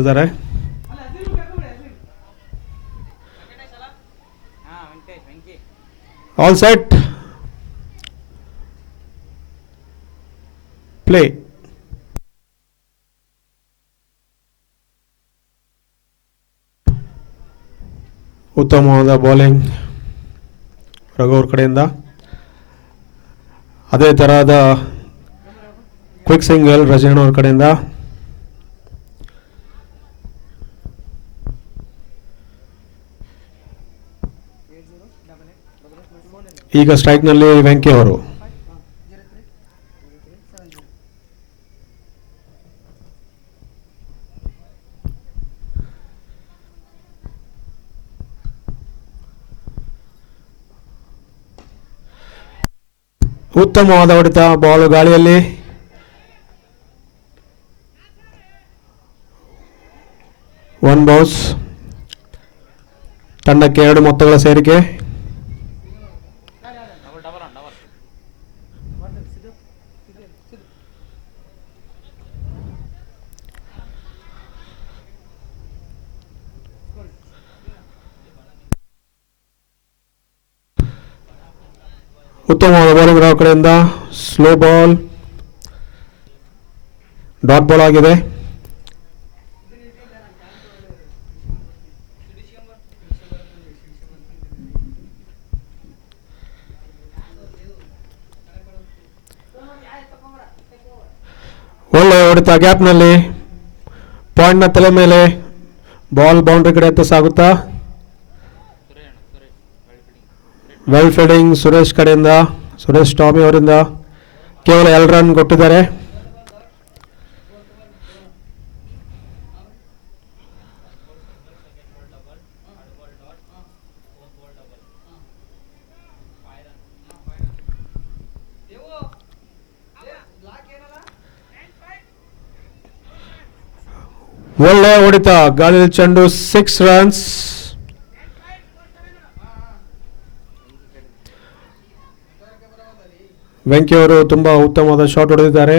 ಇದ್ದಾರೆ. All set, play. ಉತ್ತಮವಾದ bowling Raghu ಅವ್ರ ಕಡೆಯಿಂದ. ಅದೇ ತರಹದ ಕ್ವಿಕ್ ಸಿಂಗಲ್ ರಜನ್ ಅವ್ರ ಕಡೆಯಿಂದ. ಈಗ ಸ್ಟ್ರೈಕ್ನಲ್ಲಿ ವೆಂಕಿ ಅವರು. ಉತ್ತಮವಾದ ಹೊಡೆತ, ಬಾಲು ಗಾಳಿಯಲ್ಲಿ. One bounce. ತಂಡಕ್ಕೆ 2 ಮೊತ್ತಗಳ ಸೇರಿಕೆ. ಉತ್ತಮವಾದ ಬೌಲಿಂಗ್ ರಾವ್ ಕಡೆಯಿಂದ. ಸ್ಲೋ ಬಾಲ್, ಡಾಟ್ ಬಾಲ್ ಆಗಿದೆ. ಒಳ್ಳೆಯ ಹೊಡೆತ ಗ್ಯಾಪ್ನಲ್ಲಿ, ಪಾಯಿಂಟ್ನ ತಲೆ ಮೇಲೆ. ಬಾಲ್ ಬೌಂಡ್ರಿ ಕಡೆ ಎತ್ತ ಸಾಗುತ್ತಾ. ವೆಲ್ ಫೀಲ್ಡಿಂಗ್ ಸುರೇಶ್ ಕಡೆಯಿಂದ, ಸುರೇಶ್ ಟಾಮಿ ಅವರಿಂದ ಕೇವಲ 2 ರನ್ ಕೊಟ್ಟಿದ್ದಾರೆ. ಒಳ್ಳೆಯ ಹೊಡಿತ, ಗಾಳಿಯಲ್ಲಿ ಚೆಂಡು, 6 ರನ್ಸ್. ವೆಂಕಿ ಅವರು ತುಂಬಾ ಉತ್ತಮವಾದ ಶಾಟ್ ಹೊಡೆದಿದ್ದಾರೆ.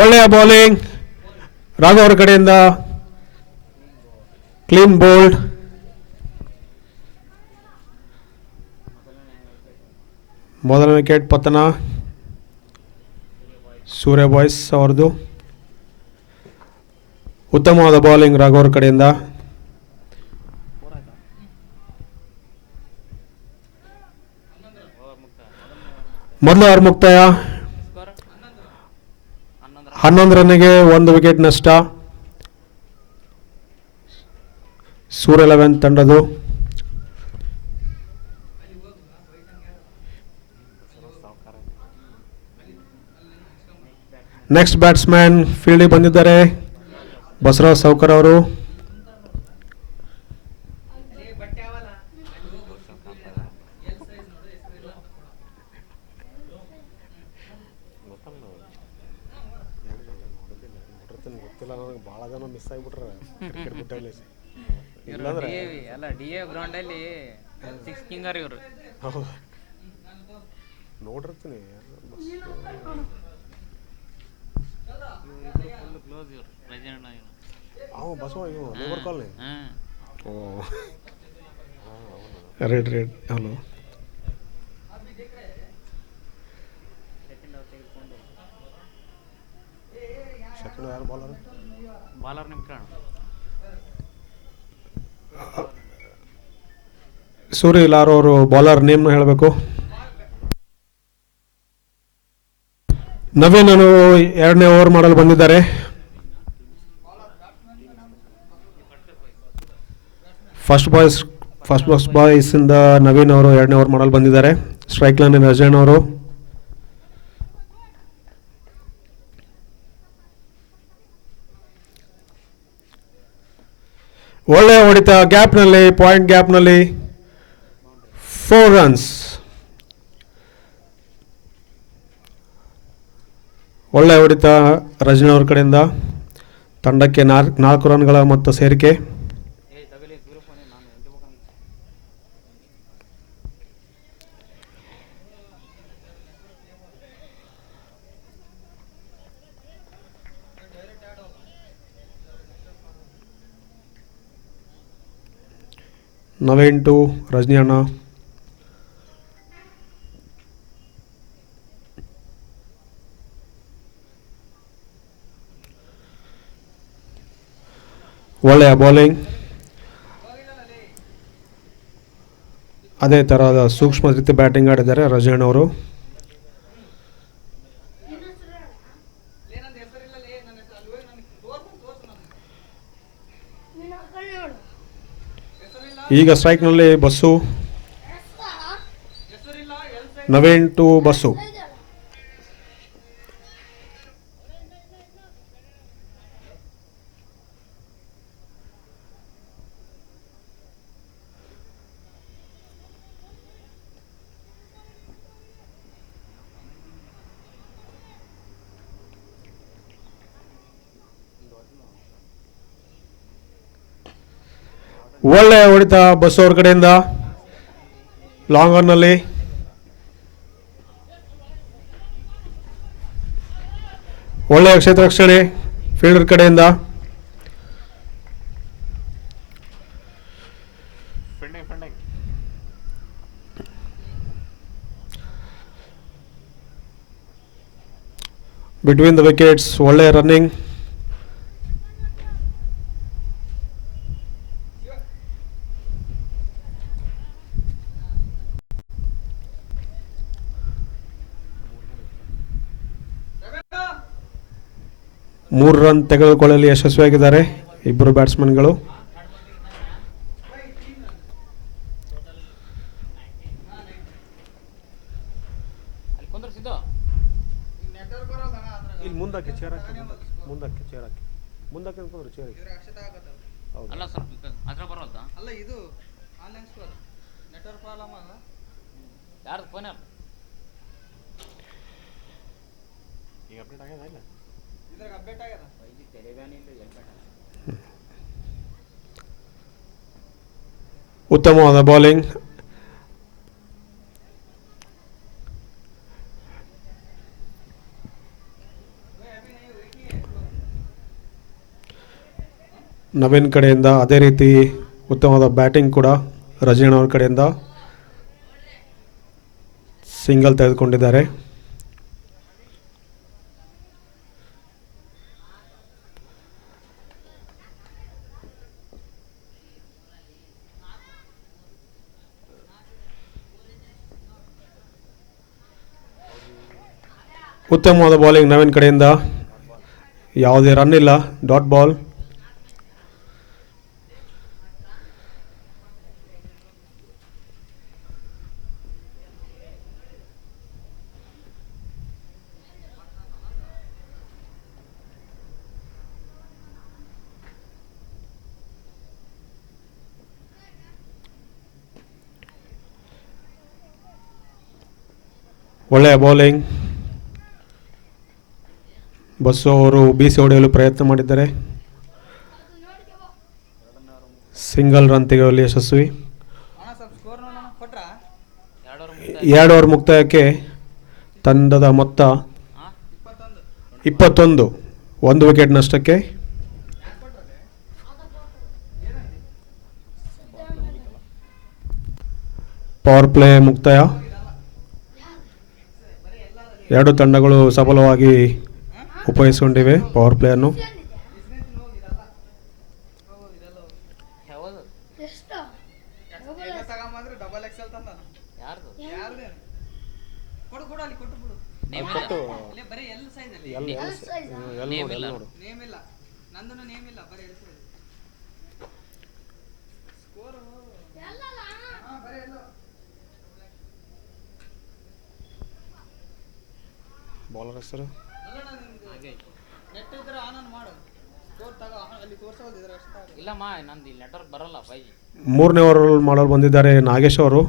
ಒಳ್ಳೆಯ ಬೌಲಿಂಗ್ ರಾಘವ್ ಅವರ ಕಡೆಯಿಂದ. Clean bold. ಮೊದಲ ವಿಕೆಟ್ ಪತನ ಸೂರ್ಯ ಬಾಯ್ಸ್ ಅವರದು. ಉತ್ತಮವಾದ ಬೌಲಿಂಗ್ ರಾಘವ್ ಅವರ ಕಡೆಯಿಂದ. ಮೊದಲ ಓವರ್ ಮುಕ್ತಾಯ. 11 ರನ್ನಿಗೆ 1 ವಿಕೆಟ್ ನಷ್ಟ. ಸೂರ್ಯ 11 ತಂಡದು. ನೆಕ್ಸ್ಟ್ ಬ್ಯಾಟ್ಸ್ಮನ್ ಫೀಲ್ಡಿಗೆ ಬಂದಿದ್ದಾರೆ ಬಸವರಾಜ್ ಸೌಕರ್ ಅವರು. ಬಹಳ ಜನ ಮಿಸ್ ಆಗಿಬಿಟ್ರೆ ಕ್ರಿಕೆಟ್ ಬಿಟ್ಟಲ್ಲಿ. ಗ್ರೌಂಡ್ ಅಲ್ಲಿ 6 ಕಿಂಗರ್ ಇವರು. ನೋಡಿರ್ತೀನಿ. ಅವ ಬಸವ ಇವು ಲೇಬರ್ ಕಾಲನಿ. ಓ ರೆಡ್ ಹಲೋ. ಸೆಕೆಂಡ್ ಯಾರು ಬಾಲರ್ ನಿಮ್ಮ ಕಾರಣ. ಸೂರ್ಯ ಲಾರ್ ಅವರು ಬೌಲರ್ ನೇಮ್ನ ಹೇಳಬೇಕು. ನವೀನನು ಎರಡನೇ ಓವರ್ ಮಾಡಲು ಬಂದಿದ್ದಾರೆ. ಫಸ್ಟ್ ಬಾಯ್ಸ್ ಇಂದ ನವೀನ್ ಅವರು ಎರಡನೇ ಓವರ್ ಮಾಡಲು ಬಂದಿದ್ದಾರೆ. ಸ್ಟ್ರೈಕ್ ಲೈನ್ ರಜನ್ ಅವರು. ಒಳ್ಳೆಯ ಹೊಡಿತ ಗ್ಯಾಪ್ನಲ್ಲಿ, ಪಾಯಿಂಟ್ ಗ್ಯಾಪ್ನಲ್ಲಿ 4 ರನ್ಸ್. ಒಳ್ಳೆಯ ಹೊಡಿತ ರಜನ್ ಅವ್ರ ಕಡೆಯಿಂದ. ತಂಡಕ್ಕೆ 4 ರನ್ಗಳ ಮೊತ್ತ ಸೇರಿಕೆ. ನವೀನ್ ಟು ರಜನಿ ಅಣ್ಣ. ಒಳ್ಳೆಯ ಬೌಲಿಂಗ್. ಅದೇ ಥರದ ಸೂಕ್ಷ್ಮ ರೀತಿ ಬ್ಯಾಟಿಂಗ್ ಆಡಿದ್ದಾರೆ ರಜನ್ ಅವರು. ಈಗ ಸ್ಟ್ರೈಕ್ನಲ್ಲಿ ಬಸ್ಸು. ನವೀನ್ ಟು ಬಸ್ಸು. ಒಳ್ಳೆಯ ಹೊಡಿತ ಬಸ್ ಅವ್ರ ಕಡೆಯಿಂದ ಲಾಂಗ್ ಆನ್ನಲ್ಲಿ. ಒಳ್ಳೆಯ ಕ್ಷೇತ್ರ ರಕ್ಷಣೆ ಫೀಲ್ಡರ್ ಕಡೆಯಿಂದ. ಬಿಟ್ವೀನ್ ದ ವಿಕೆಟ್ಸ್ ಒಳ್ಳೆಯ ರನ್ನಿಂಗ್. ಮೂರು ರನ್ ತೆಗೆದುಕೊಳ್ಳಲು ಯಶಸ್ವಿಯಾಗಿದ್ದಾರೆ ಇಬ್ಬರು ಬ್ಯಾಟ್ಸ್ಮನ್ಗಳು. ಇಲ್ಲಿ ಮುಂದಕ್ಕೆ ಚೇರ್ ಹಾಕಿ, ಮುಂದಕ್ಕೆ ಚೇರ್ ಹಾಕಿ, ಮುಂದಕ್ಕೆ ಅನ್ಕೊಂಡ್ರು ಚೇರ್ ಅಲ್ಲ ಸ್ವಲ್ಪ ಅದ್ರ ಬರೋದ ಅಲ್ಲ ಇದು ಆನ್ಲೈನ್ ಸ್ಕೋರ್ ನೆಟ್ವರ್ಕ್ ಪ್ರಾಬ್ಲಮ್ ಅಲ್ಲ ಯಾರ್ದು ಫೋನ್ ಈಗ ಅಪ್ಡೇಟ್ ಆಗ್ಯದ ಇಲ್ಲ ಇದ್ರಾಗ ಅಪ್ಡೇಟ್ ಆಗ್ಯದ ಉತ್ತಮವಾದ ಬೌಲಿಂಗ್. ನವೀನ್ ಕಡೆಯಿಂದ ಅದೇ ರೀತಿ ಉತ್ತಮವಾದ ಬ್ಯಾಟಿಂಗ್ ಕೂಡ ರಜನ್ ಅವ್ರ ಕಡೆಯಿಂದ ಸಿಂಗಲ್ ತೆಗೆದುಕೊಂಡಿದ್ದಾರೆ. ಉತ್ತಮವಾದ ಬೌಲಿಂಗ್ ನವೀನ್ ಕಡೆಯಿಂದ. ಯಾವುದೇ ರನ್ ಇಲ್ಲ, ಡಾಟ್ ಬಾಲ್. ಒಳ್ಳೆಯ ಬೌಲಿಂಗ್. ಬಸ್ಸು ಅವರು ಬೀಸಿ ಹೊಡೆಯಲು ಪ್ರಯತ್ನ ಮಾಡಿದ್ದಾರೆ. ಸಿಂಗಲ್ ರನ್ ತೆಗೆಯುವಲ್ಲಿ ಯಶಸ್ವಿ. 2 ಓವರ್ ಮುಕ್ತಾಯಕ್ಕೆ ತಂಡದ ಮೊತ್ತ 21, 1 ವಿಕೆಟ್ ನಷ್ಟಕ್ಕೆ. ಪವರ್ ಪ್ಲೇ ಮುಕ್ತಾಯ. 2 ತಂಡಗಳು ಸಫಲವಾಗಿ ಉಪಯೋಗಿಸಿಕೊಂಡಿವೆ ಪವರ್ ಪ್ಲೇಯನ್ನು. ಎಲ್ಲಿ ಎಲ್ಲಿ ನೇಮ್ ನೋಡು ಇಲ್ಲ. ಎಲ್ಲಿ ನೋಡು ನೇಮ್ ಇಲ್ಲ, ನಂದು ನೇಮ್ ಇಲ್ಲ, ಬರೀ ಹೆಸರು ಸ್ಕೋರ್. ಬರೀ ಎಲ್ಲೋ ಬೌಲರ್ ಹೆಸರು ಅಲ್ಲಣ್ಣ, ನಿಮ್ದು ನೆಟ್ ಇದ್ರೆ ಆನ್ ಮಾಡು, ಸ್ಕೋರ್ ತಗೋ, ಅಲ್ಲಿ ತೋರಿಸೋದಿದ್ರೆ ಅಷ್ಟೇ. ಇಲ್ಲಮ್ಮ ನಂದು ಇಲ್ಲಿ ನೆಟ್ವರ್ಕ್ ಬರಲ್ಲ 5G. 3ನೇ ಓವರ್ ಮಾಡಲು ಬಂದಿದ್ದಾರೆ ನಾಗೇಶ್ ಅವರು.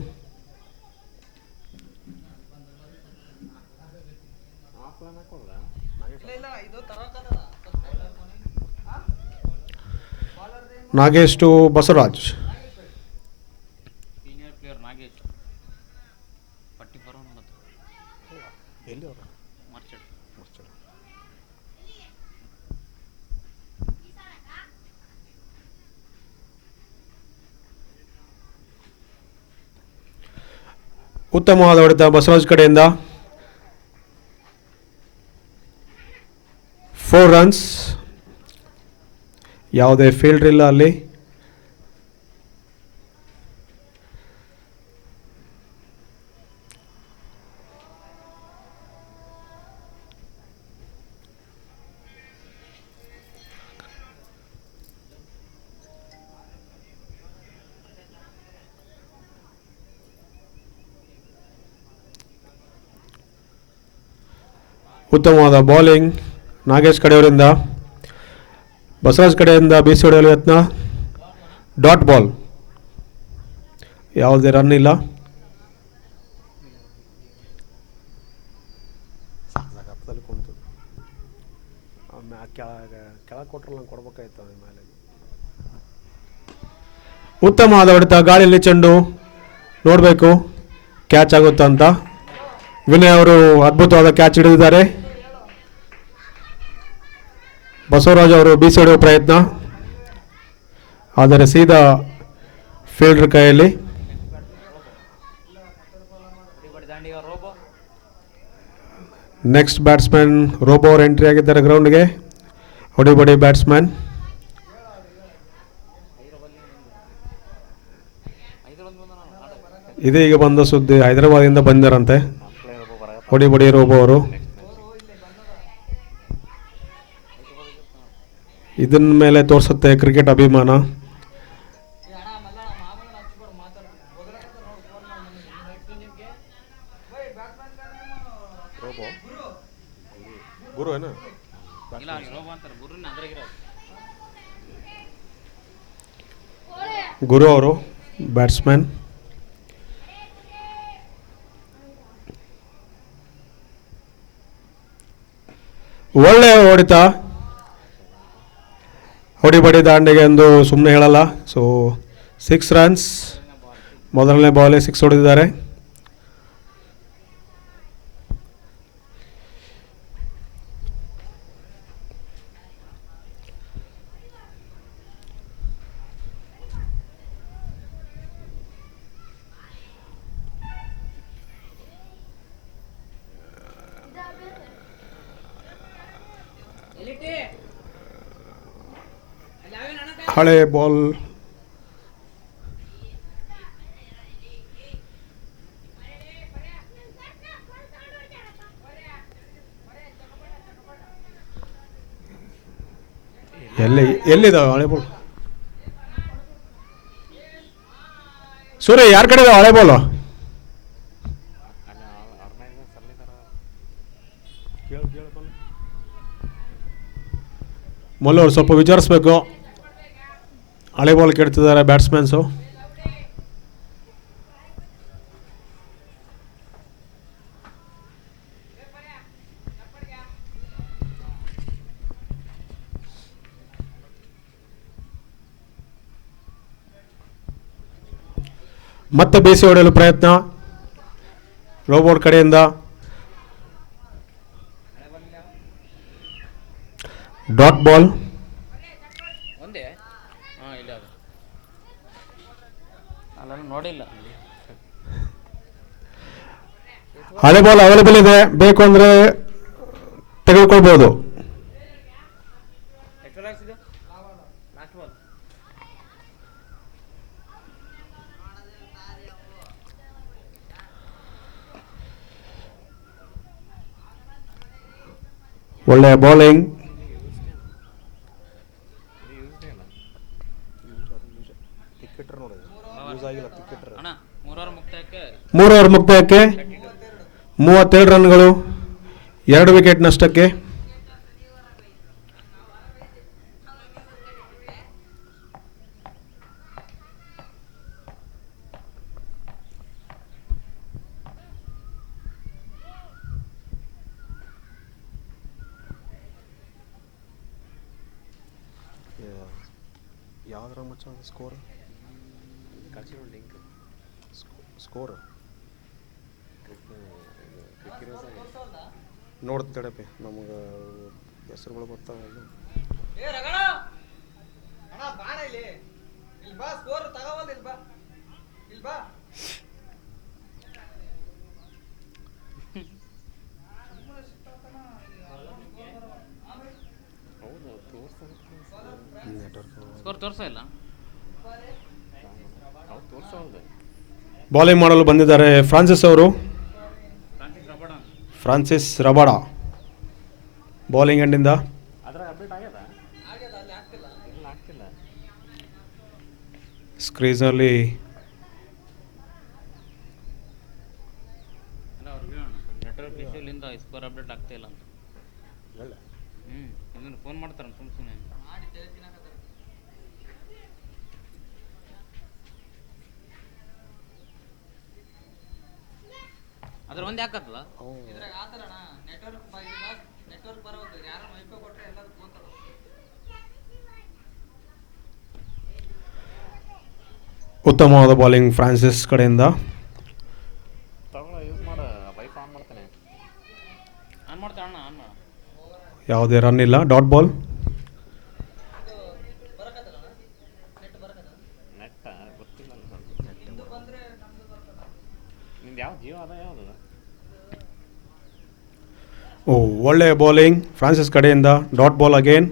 ಆಫ್ಲೈನ್ ಹಾಕೋಲ್ಲ ಇಲ್ಲ ಇಲ್ಲ, ಇದು ತರೋಕದ Nagesh to Basavaraj. Senior player Nagesh 44 ಮತ್ತು ಎಲ್ಲಿ ಅವರು ಮರ್ಚಡ್. ಮರ್ಚಡ್. ಉತ್ತಮವಾದ ಹೊಡೆತ ಬಸವರಾಜ್ ಕಡೆಯಿಂದ. 4 ರನ್ಸ್. ಯಾವುದೇ ಫೀಲ್ಡರ್ ಇಲ್ಲ ಅಲ್ಲಿ. ಉತ್ತಮವಾದ ಬೌಲಿಂಗ್ ನಾಗೇಶ್ ಕಡೆಯವರಿಂದ. ಬಸವರಾಜ್ ಕಡೆಯಿಂದ ಬೀಸಿ ಹೊಡೆಯಲು ಯತ್ನ. Dot ball. ಯಾವುದೇ ರನ್ ಇಲ್ಲ. ಸಾಕತ್ತಲ್ಲಿ ಕುಂತು ಕೆಳಗೆ ಕೊಟ್ರಲ್ಲ ನಂಗೆ ಕೊಡ್ಬೇಕಾಯ್ತು ಅವ್ನ ಮೇಲೆ. ಉತ್ತಮವಾದ ಹೊಡೆತ, ಗಾಳಿಯಲ್ಲಿ ಚೆಂಡು. ನೋಡಬೇಕು ಕ್ಯಾಚ್ ಆಗುತ್ತಾ ಅಂತ. ವಿನಯ್ ಅವರು ಅದ್ಭುತವಾದ ಕ್ಯಾಚ್ ಹಿಡಿದಿದ್ದಾರೆ. ಬಸವರಾಜ್ ಅವರು ಬೀಸಿ ಹೊಡೆಯುವ ಪ್ರಯತ್ನ, ಆದರೆ ಸೀದಾ ಫೀಲ್ಡರ್ ಕೈಯಲ್ಲಿ. ನೆಕ್ಸ್ಟ್ ಬ್ಯಾಟ್ಸ್ಮನ್ ರೋಬೋ ಅವರು ಎಂಟ್ರಿ ಆಗಿದ್ದಾರೆ ಗ್ರೌಂಡ್ಗೆ. ಹೊಡಿಬಡಿ ಬ್ಯಾಟ್ಸ್ಮನ್. ಇದೀಗ ಬಂದ ಸುದ್ದಿ, ಹೈದರಾಬಾದಿಂದ ಬಂದರಂತೆ ಹೊಡಿಬಡಿ ರೋಬೋ ಅವರು. ಇದನ್ನ ಮೇಲೆ ತೋರಿಸುತ್ತೆ ಕ್ರಿಕೆಟ್ ಅಭಿಮಾನ. ರೋಬೋ ಗುರು ಏನು ಇಲ್ಲ ರೋಬೋ ಅಂತಾರೆ, ಗುರುನ ಅದ್ರಾಗಿರೋದು. ಗುರು ಅವರು ಬ್ಯಾಟ್ಸ್ಮನ್. ಒಳ್ಳೆಯ ಹೊಡಿತ. ಹೊಡಿಬಡಿ ದಾಂಡಿಗೆ ಎಂದು ಸುಮ್ಮನೆ ಹೇಳಲ್ಲ. So 6 runs. ಮೊದಲನೇ ಬಾಲೇ 6 ಹೊಡೆದಿದ್ದಾರೆ. ಹಳೆ ಬಾಲ್. ಎಲ್ಲಿದಾವೆ ಹಳೆ ಬಾಲ್? ಸೂರ್ಯ ಯಾರ ಕಡೆ ಇದಾವೆ ಹಳೆ ಬಾಲು? ಮಲ್ಲು ಅವ್ರು ಸ್ವಲ್ಪ ವಿಚಾರಿಸ್ಬೇಕು. ಹಳೆ ಬಾಲ್ ಕೆಡ್ತಿದ್ದಾರೆ ಬ್ಯಾಟ್ಸ್ಮನ್ಸು. ಮತ್ತೆ ಬೇಸಿ ಹೊಡೆಯಲು ಪ್ರಯತ್ನ ರೋಬೋಟ್ ಕಡೆಯಿಂದ. Dot ball. ಒಂದೇ ಇಲ್ಲ ಅದು ಅಲ್ಲ ನೋಡಿಲ್ಲ. ಹಳೆ ಬಾಲ್ ಅವೈಲೇಬಲ್ ಇದೆ, ಬೇಕು ಅಂದರೆ ತೆಗೆದುಕೊಳ್ಬೋದು. ಒಳ್ಳೆಯ ಬೌಲಿಂಗ್. ಟಿಕೆಟ್ರ್ ನೋಡಿ ಯೂಸ್ ಆಗಿಲ್ಲ ಟಿಕೆಟ್ರ್. ಅಣ್ಣ 3 ಓವರ್ ಮುಕ್ತಾಯಕ್ಕೆ 3 ಓವರ್ ಮುಕ್ತಾಯಕ್ಕೆ 37 ರನ್ಗಳು, 2 ವಿಕೆಟ್ ನಷ್ಟಕ್ಕೆ. ಯಾವ್ದ್ರ ಮಚ್ಚ ಸ್ಕೋರ್ ಲಿಂಕ್ ಸ್ಕೋರ್ ನೋಡ್ತೇಡಪ್ಪಿ ನಮಗೆ ಹೆಸರುಗಳು ಗೊತ್ತಾಗಲ್ಲ. ಏ ರಗಡ ಅಣ್ಣ ಬಾಣ ಇಲ್ಲಿ ಇಲ್ಲಿ ಬಾ ಸ್ಕೋರ್ ತಗೋವಲ್ದು ಇಲ್ಲಿ ಬಾ ಇಲ್ಲಿ ಬಾ ಸ್ಕೋರ್ ತೋರಿಸೋ ಇಲ್ಲ. ಬೌಲಿಂಗ್ ಮಾಡಲು ಬಂದಿದ್ದಾರೆ ಫ್ರಾನ್ಸಿಸ್ ಅವರು. ಫ್ರಾನ್ಸಿಸ್ ರಬಾಡ ಬೌಲಿಂಗ್ ಎಂಡಿಂದ. ಸ್ಕ್ರೀಸ್ನಲ್ಲಿ ನೆಟ್ವರ್ಕ್ ಇಶ್ಯೂಲಿಂದ ಸ್ಕೋರ್ ಅಪ್ಡೇಟ್ ಆಗ್ತಾ ಇಲ್ಲ ಅಂತ. ಇದನ್ನು ಫೋನ್ ಮಾಡ್ತಾರೆ ಸುಮ್ಮನೆ. ಮಾಡಿ ತಿನ್ನಕತ್ತಾರೆ. ಅದ್ರ ಒಂದೇ ಹಾಕತ್ತಲ್ಲ ಇದ್ರಾಗ ಆತಲ್ಲಣ್ಣ ನೆಟ್ವರ್ಕ್ ಬರೋದು ಯಾರು ವೈಫೈ ಕೊಟ್ಟರೆ ಎಲ್ಲರೂ ಕೂತಾರ. ಉತ್ತಮವಾದ ಬೌಲಿಂಗ್ ಫ್ರಾನ್ಸಿಸ್ ಕಡೆಯಿಂದ. ಆನ್ ಮಾಡ್ತಾಳೆ ಅಣ್ಣ, ಆನ್ ಮಾಡ. ಯಾವುದೇ ರನ್ ಇಲ್ಲ, ಡಾಟ್ ಬಾಲ್. ಓ, ಒಳ್ಳೆಯ ಬೌಲಿಂಗ್ ಫ್ರಾನ್ಸಿಸ್ ಕಡೆಯಿಂದ, ಡಾಟ್ ಬಾಲ್ ಅಗೇನ್.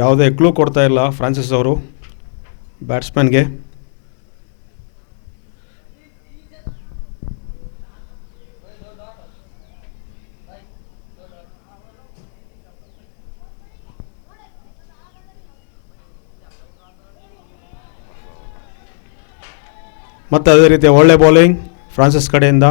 ಯಾವುದೇ ಕ್ಲೂ ಕೊಡ್ತಾ ಇಲ್ಲ ಫ್ರಾನ್ಸಿಸ್ ಅವರು ಬ್ಯಾಟ್ಸ್ಮನ್ಗೆ. ಮತ್ತು ಅದೇ ರೀತಿ ಒಳ್ಳೆ ಬೌಲಿಂಗ್ ಫ್ರಾನ್ಸಿಸ್ ಕಡೆಯಿಂದ.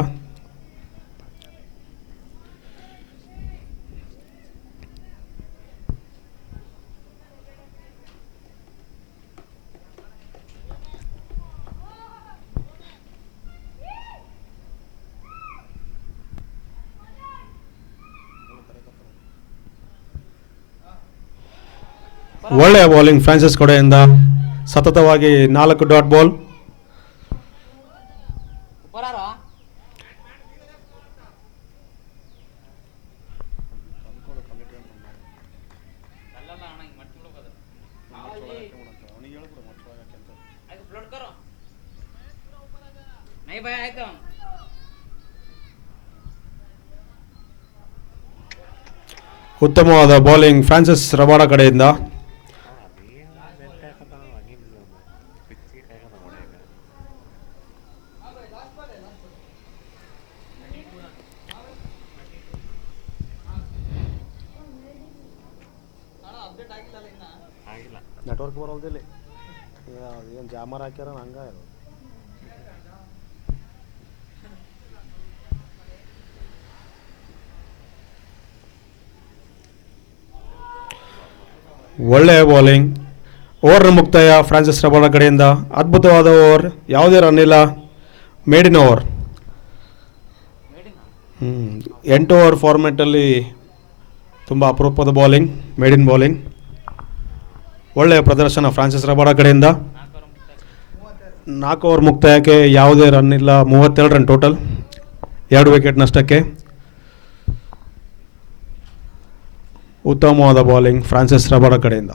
ಒಳ್ಳೆಯ ಬೌಲಿಂಗ್ ಫ್ರಾನ್ಸಿಸ್ ಕಡೆಯಿಂದ, ಸತತವಾಗಿ 4 ಡಾಟ್ ಬಾಲ್. ಬರಾರೋ ಅಲ್ಲಲ್ಲ ಅಣ್ಣ, ಹಿಂಗೆ ಮಾಡ್ಬಿಡ್ಬೋದು. ಅವನಿಗೆ ಹೇಳ್ಬಿಡು ಮಚ್ಚೊಳಗೆ ಯಾಕೆಂತ. ಆಯ್ತು ಫ್ಲೋಟ್ ಕರೋ ನೈ ಭಯ ಆಯ್ತು. ಉತ್ತಮವಾದ ಬೌಲಿಂಗ್ ಫ್ರಾನ್ಸಿಸ್ ರಬಾಡ ಕಡೆಯಿಂದ. ನೆಟ್ವರ್ಕ್ ಬರೋದಿಲ್ಲ, ಏನು ಜಾಮರ್ ಹಾಕ್ಯಾರ ಹಂಗ. ಒಳ್ಳೆಯ ಬೌಲಿಂಗ್. ಓವರ್ ಮುಕ್ತಾಯ ಫ್ರಾನ್ಸಿಸ್ ರಬಾಡ ಕಡೆಯಿಂದ. ಅದ್ಭುತವಾದ ಓವರ್, ಯಾವುದೇ ರನ್ ಇಲ್ಲ, ಮೇಡಿನ್ ಓವರ್. 8 ಓವರ್ ಫಾರ್ಮ್ಯಾಟಲ್ಲಿ ತುಂಬ ಅಪರೂಪದ ಬೌಲಿಂಗ್, ಮೇಡಿನ್ ಬೌಲಿಂಗ್. ಒಳ್ಳೆಯ ಪ್ರದರ್ಶನ ಫ್ರಾನ್ಸಿಸ್ ರಬಾಡ ಕಡೆಯಿಂದ. 4 ಓವರ್ ಮುಕ್ತಾಯಕ್ಕೆ ಯಾವುದೇ ರನ್ ಇಲ್ಲ, 32 ರನ್ ಟೋಟಲ್, 2 ವಿಕೆಟ್ ನಷ್ಟಕ್ಕೆ. ಉತ್ತಮವಾದ ಬೌಲಿಂಗ್ ಫ್ರಾನ್ಸಿಸ್ ರಬಾಡ ಕಡೆಯಿಂದ.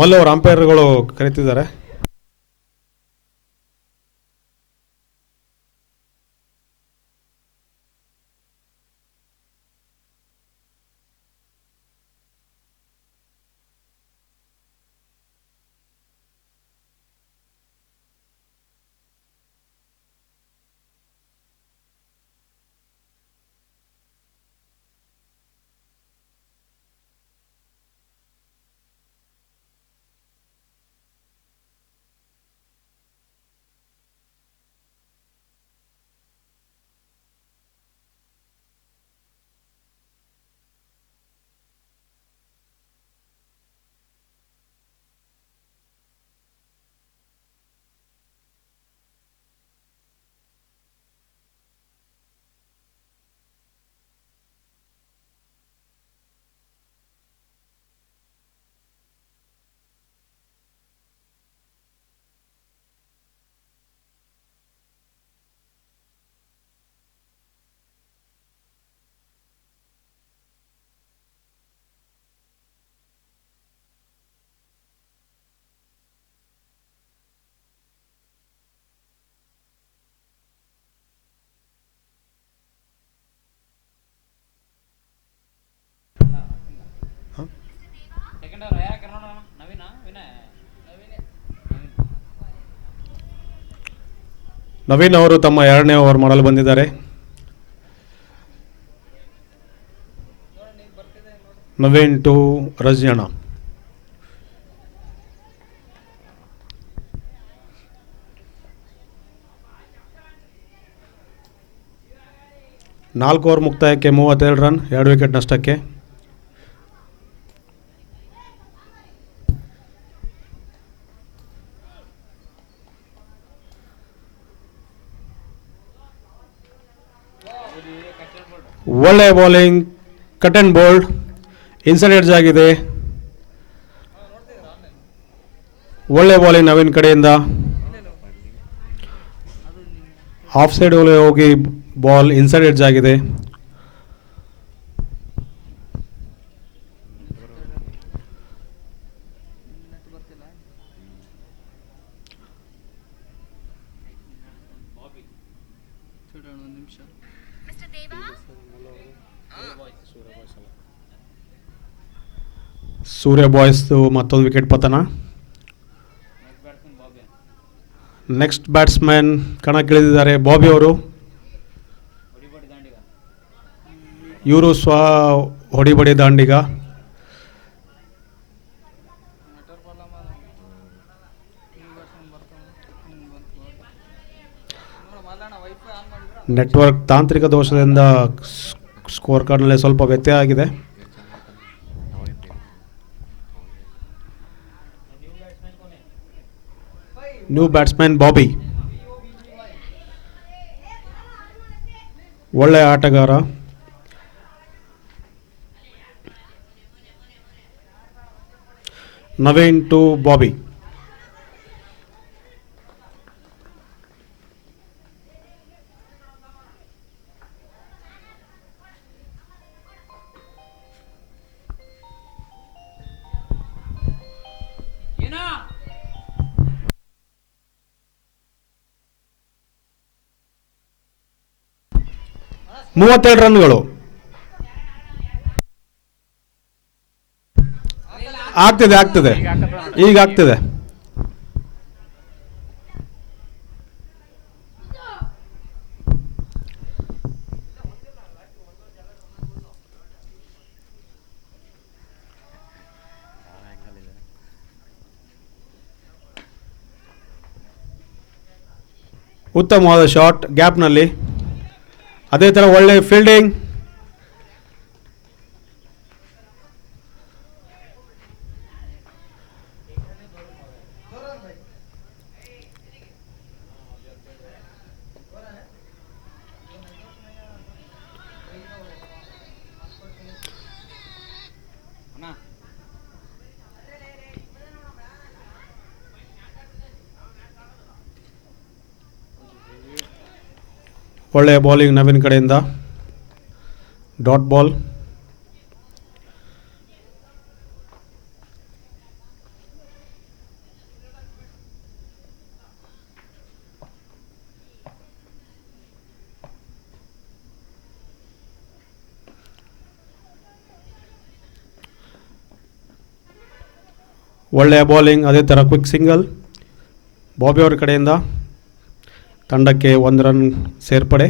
ಮಲ್ಲು ಅವರು ಅಂಪೈರ್ಗಳು ಕರೀತಿದ್ದಾರೆ. ನವೀನ್ ಅವರು ತಮ್ಮ 2ನೇ ಓವರ್ ಮಾಡಲು ಬಂದಿದ್ದಾರೆ. ನವೀನ್ ಟು ರಜಿಯಣ್ಣ. ನಾಲ್ಕು ಓವರ್ ಮುಕ್ತಾಯಕ್ಕೆ 37 ರನ್, 2 ವಿಕೆಟ್ ನಷ್ಟಕ್ಕೆ. ಒಳ್ಳೆ bowling, cut and bold, inside edge ಆಗಿದೆ. ಒಳ್ಳೆ ಬೌಲಿಂಗ್ ನವೀನ್ ಕಡೆಯಿಂದ. ಆಫ್ ಸೈಡ್ ಹೋಗಿ ಬಾಲ್ ಇನ್ಸೈಡ್ ಎಡ್ಜ್ ಆಗಿದೆ. ಸೂರ್ಯ ಬಾಯ್ಸ್ ಮತ್ತೊಂದು ವಿಕೆಟ್ ಪತನ. ನೆಕ್ಸ್ಟ್ ಬ್ಯಾಟ್ಸ್ಮನ್ ಕಣಕ್ಕಿಳಿದಿದ್ದಾರೆ ಬಾಬಿ ಅವರು. ಇವರು ಹೊಡಿಬಡಿ ದಾಂಡಿಗ. ನೆಟ್ವರ್ಕ್ ತಾಂತ್ರಿಕ ದೋಷದಿಂದ ಸ್ಕೋರ್ ಕಾರ್ಡ್ನಲ್ಲಿ ಸ್ವಲ್ಪ ವ್ಯತ್ಯಯ ಆಗಿದೆ. ನ್ಯೂ ಬ್ಯಾಟ್ಸ್ಮನ್ ಬಾಬಿ, ಒಳ್ಳೆಯ ಆಟಗಾರ. ನವೀನ್ ಟು ಬಾಬಿ. ಮೂವತ್ತೆರಡು ರನ್ಗಳು. ಆಗ್ತಿದೆ ಈಗ ಆಗ್ತಿದೆ. ಉತ್ತಮವಾದ ಶಾಟ್ ಗ್ಯಾಪ್ನಲ್ಲಿ. ಅದೇ ಥರ ಒಳ್ಳೆ ಫೀಲ್ಡಿಂಗ್. ಒಳ್ಳೆಯ ಬೌಲಿಂಗ್ ನವೀನ್ ಕಡೆಯಿಂದ. Dot ball. ಒಳ್ಳೆಯ ಬೌಲಿಂಗ್, ಅದೇ ಥರ ಕ್ವಿಕ್ ಸಿಂಗಲ್ ಬಾಬಿ ಅವರ ಕಡೆಯಿಂದ. ತಂಡಕ್ಕೆ 1 ರನ್ ಸೇರ್ಪಡೆ.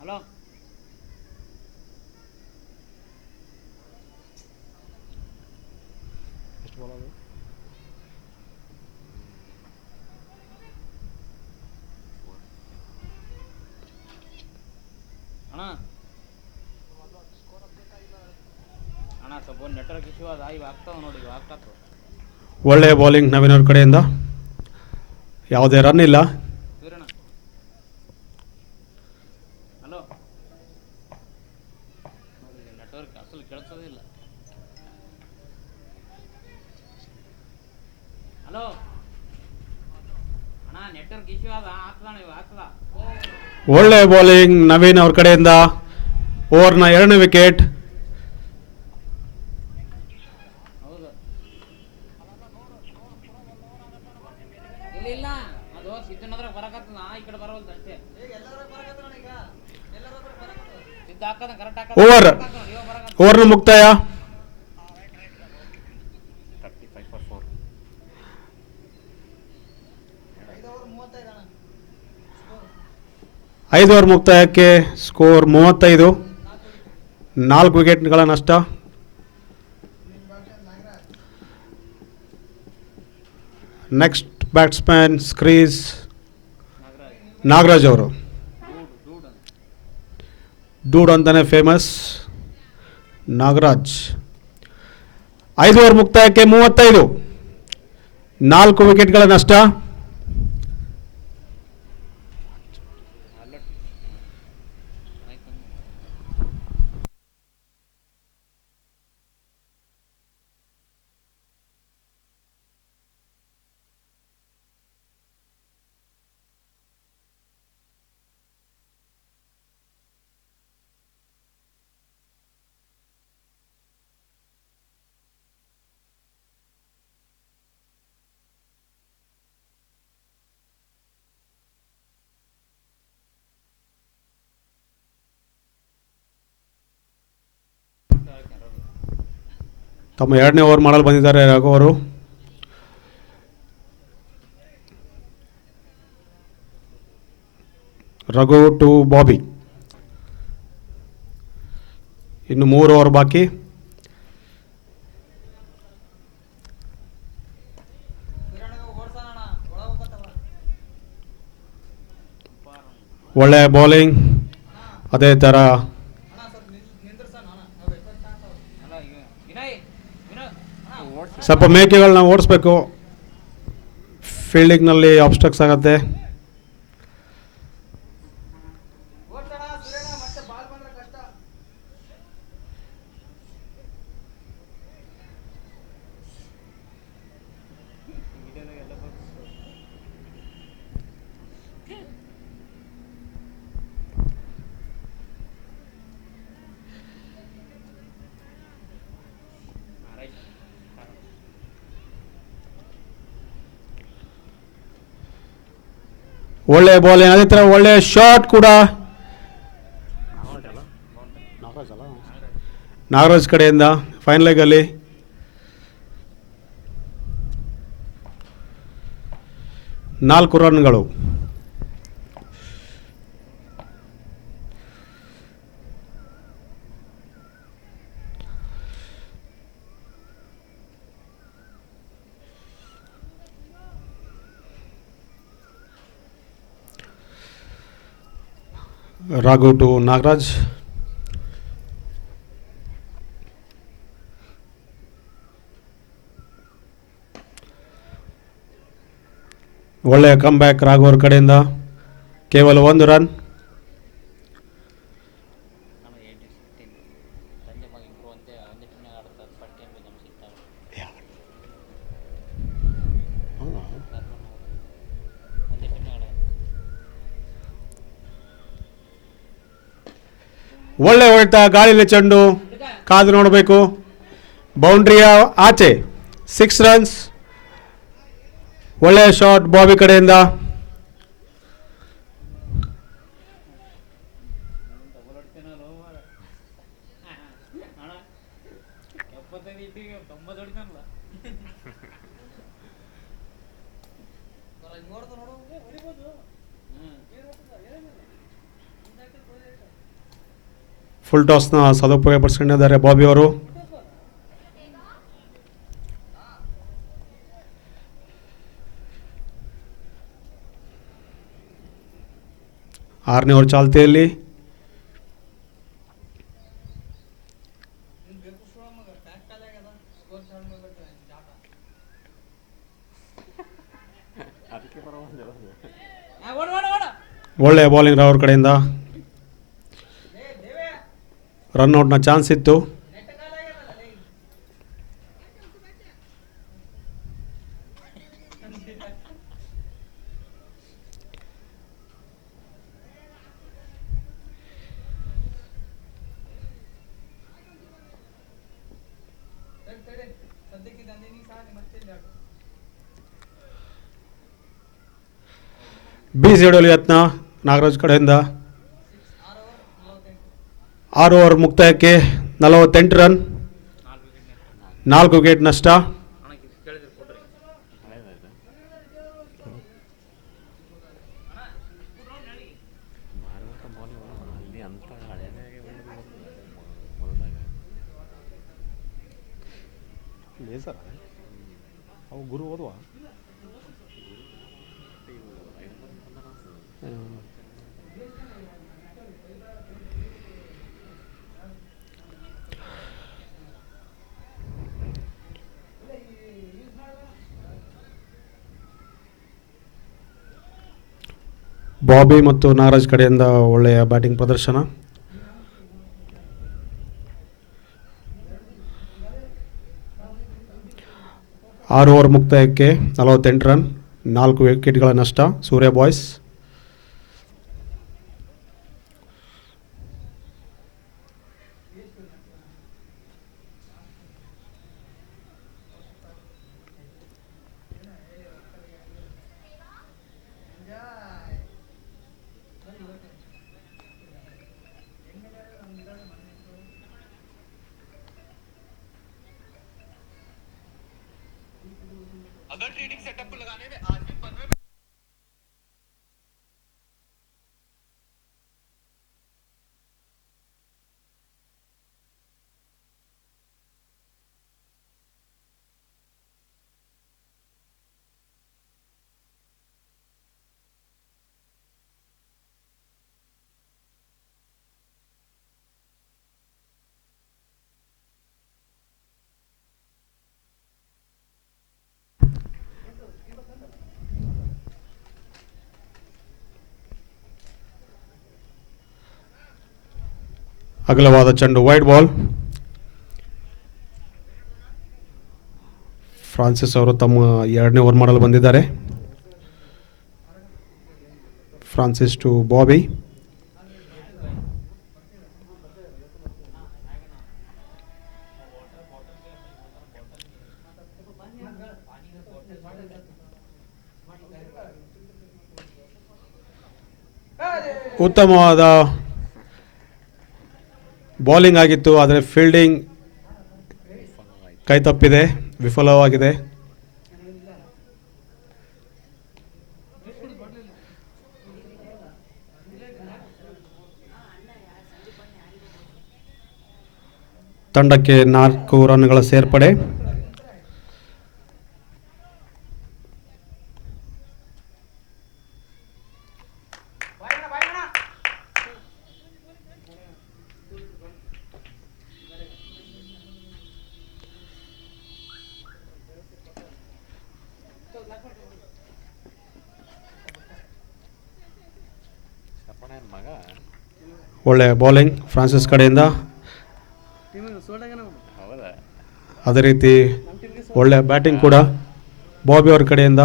ಹಲೋ, ಎಷ್ಟು ಬಾಲ್ ಅದು? ಅಣ್ಣ ಸ್ವಲ್ಪ ನೆಟ್ವರ್ಕ್ ಇಶ್ಯೂ ಅದ, ಇವಾಗ ಆಗ್ತಾವ ನೋಡಿ, ಇವಾಗ ಆಗ್ತಾವ. ಒಳ್ಳೆಯ ಬೌಲಿಂಗ್ ನವೀನ್ ಅವ್ರ ಕಡೆಯಿಂದ. ಯಾವುದೇ ರನ್ ಇಲ್ಲ. ಹಲೋ, ನೆಟ್ವರ್ಕ್ ಅಸಲು ಕೇಳಿಸೋದಿಲ್ಲ. ಹಲೋ ಅಣ್ಣ, ನೆಟ್ವರ್ಕ್ ಇಶ್ಯೂ ಅದ, ಆಗ್ತದ ಇವಾಗ ಆಗ್ತದ. ಒಳ್ಳೆಯ ಬೌಲಿಂಗ್ ನವೀನ್ ಅವ್ರ ಕಡೆಯಿಂದ. ಓವರ್ನ 2ನೇ ವಿಕೆಟ್. ಇಲ್ಲ ಅದು ಸಿದ್ದನದ್ರ ಬರಕತ್ತದ, ಈ ಕಡೆ ಬರೋಲ್ದು ಅಷ್ಟೇ. ಸಿದ್ಧ ಹಾಕದ ಕರೆಕ್ಟ್ ಹಾಕದ. ಓವರ್ನ ಮುಕ್ತಾಯ. 5 ಓವರ್ ಮುಕ್ತಾಯಕ್ಕೆ ಸ್ಕೋರ್ 35, 4 ವಿಕೆಟ್ಗಳ ನಷ್ಟ. ನೆಕ್ಸ್ಟ್ ಬ್ಯಾಟ್ಸ್ಮನ್ ಕ್ರೀಸ್ ನಾಗರಾಜ್ ಅವರು. ಡೂಡ್ ಅಂತಾನೆ ಫೇಮಸ್ ನಾಗರಾಜ್. 5 ಓವರ್ ಮುಕ್ತಾಯಕ್ಕೆ 35, 4 ವಿಕೆಟ್ಗಳ ನಷ್ಟ. ತಮ್ಮ 2ನೇ ಓವರ್ ಮಾಡಲು ಬಂದಿದ್ದಾರೆ ರಘು ಅವರು. ರಘು ಟು ಬಾಬಿ. ಇನ್ನು 3 ಓವರ್ ಬಾಕಿ. ಒಳ್ಳೆಯ ಬೌಲಿಂಗ್. ಅದೇ ಥರ ಸ್ವಲ್ಪ ಮೇಕೆಗಳನ್ನ ಓಡಿಸ್ಬೇಕು. ಫೀಲ್ಡಿಂಗ್ನಲ್ಲಿ ಆಬ್ಸ್ಟ್ರಕ್ಸ್ ಆಗುತ್ತೆ. ಒಳ್ಳೆ ಬೌಲಿಂಗ್, ಅದೇ ಥರ ಒಳ್ಳೆ ಶಾಟ್ ಕೂಡ ನಾಗರಾಜ್ ಕಡೆಯಿಂದ. ಫೈನ್ ಲೆಗಲ್ಲಿ 4 ರನ್ಗಳು. ರಾಘು ಟು ನಾಗರಾಜ್. ಒಳ್ಳೆಯ ಕಮ್ ಬ್ಯಾಕ್ ರಾಘು ಅವ್ರ ಕಡೆಯಿಂದ. ಕೇವಲ 1 ರನ್. ಒಳ್ಳೆ ಹೊಡೆತ, ಗಾಳಿಯಲ್ಲಿ ಚೆಂಡು, ಕಾದು ನೋಡಬೇಕು. ಬೌಂಡ್ರಿಯ ಆಚೆ 6 ರನ್ಸ್. ಒಳ್ಳೆಯ ಶಾಟ್ ಬಾಬಿ ಕಡೆಯಿಂದ. ಫುಲ್ ಟಾಸ್ನ ಸದುಪಯೋಗ ಪಡಿಸ್ಕೊಂಡಿದ್ದಾರೆ ಬಾಬಿ ಅವರು. ಆರನೇ ಓವರ್ ಚಾಲ್ತಿಯಲ್ಲಿ. ಒಳ್ಳೆಯ ಬೌಲಿಂಗ್ ಅವ್ರ ಕಡೆಯಿಂದ. ರನ್ಔಟ್ನ ಚಾನ್ಸ್ ಇತ್ತು. BCW ಯತ್ನ ನಾಗರಾಜ್ ಕಡೆಯಿಂದ. 6 ಓವರ್ ಮುಕ್ತಾಯಕ್ಕೆ 48 ರನ್, 4 ವಿಕೆಟ್ ನಷ್ಟ. ಮೇಸರ ಅವು ಗುರು ಓದುವ ಬಾಬಿ ಮತ್ತು ನಾಗರಾಜ್ ಕಡೆಯಿಂದ ಒಳ್ಳೆಯ ಬ್ಯಾಟಿಂಗ್ ಪ್ರದರ್ಶನ. ಆರು ಓವರ್ ಮುಕ್ತಾಯಕ್ಕೆ 48 ರನ್, 4 ವಿಕೆಟ್ಗಳ ನಷ್ಟ. ಸೂರ್ಯ ಬಾಯ್ಸ್ अगर ट्रेडिंग सेटअप को लगाने में आज भी 15 ಅಗಲವಾದ ಚೆಂಡು, ವೈಡ್ ಬಾಲ್. ಫ್ರಾನ್ಸಿಸ್ ಅವರು ತಮ್ಮ 2ನೇ ಓವರ್ ಮಾಡಲು ಬಂದಿದ್ದಾರೆ. Francis to Bobby. ಉತ್ತಮವಾದ ಬೌಲಿಂಗ್ ಆಗಿತ್ತು, ಆದರೆ ಫೀಲ್ಡಿಂಗ್ ಕೈತಪ್ಪಿದೆ, ವಿಫಲವಾಗಿದೆ. ತಂಡಕ್ಕೆ 4 ರನ್ಗಳ ಸೇರ್ಪಡೆ. ಒಳ್ಳೆಯ ಬೌಲಿಂಗ್ ಫ್ರಾನ್ಸಿಸ್ ಕಡೆಯಿಂದ. ಅದೇ ರೀತಿ ಒಳ್ಳೆಯ ಬ್ಯಾಟಿಂಗ್ ಕೂಡ ಬಾಬಿ ಅವ್ರ ಕಡೆಯಿಂದ.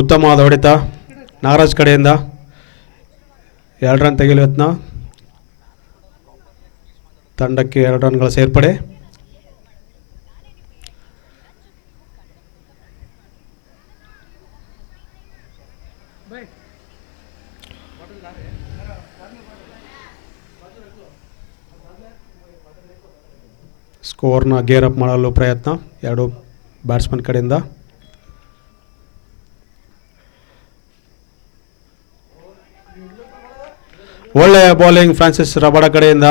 ಉತ್ತಮವಾದ ಹೊಡೆತ ನಾಗರಾಜ್ ಕಡೆಯಿಂದ. 2 ರನ್ ತೆಗೆಯಲು ಯತ್ನ. ತಂಡಕ್ಕೆ 2 ರನ್ಗಳ ಸೇರ್ಪಡೆ. ಸ್ಕೋರ್ನ ಗೇರ್ ಅಪ್ ಮಾಡಲು ಪ್ರಯತ್ನ 2 ಬ್ಯಾಟ್ಸ್ಮನ್ ಕಡೆಯಿಂದ. ಒಳ್ಳೆಯ ಬೌಲಿಂಗ್ ಫ್ರಾನ್ಸಿಸ್ ರಬಾಡ ಕಡೆಯಿಂದ.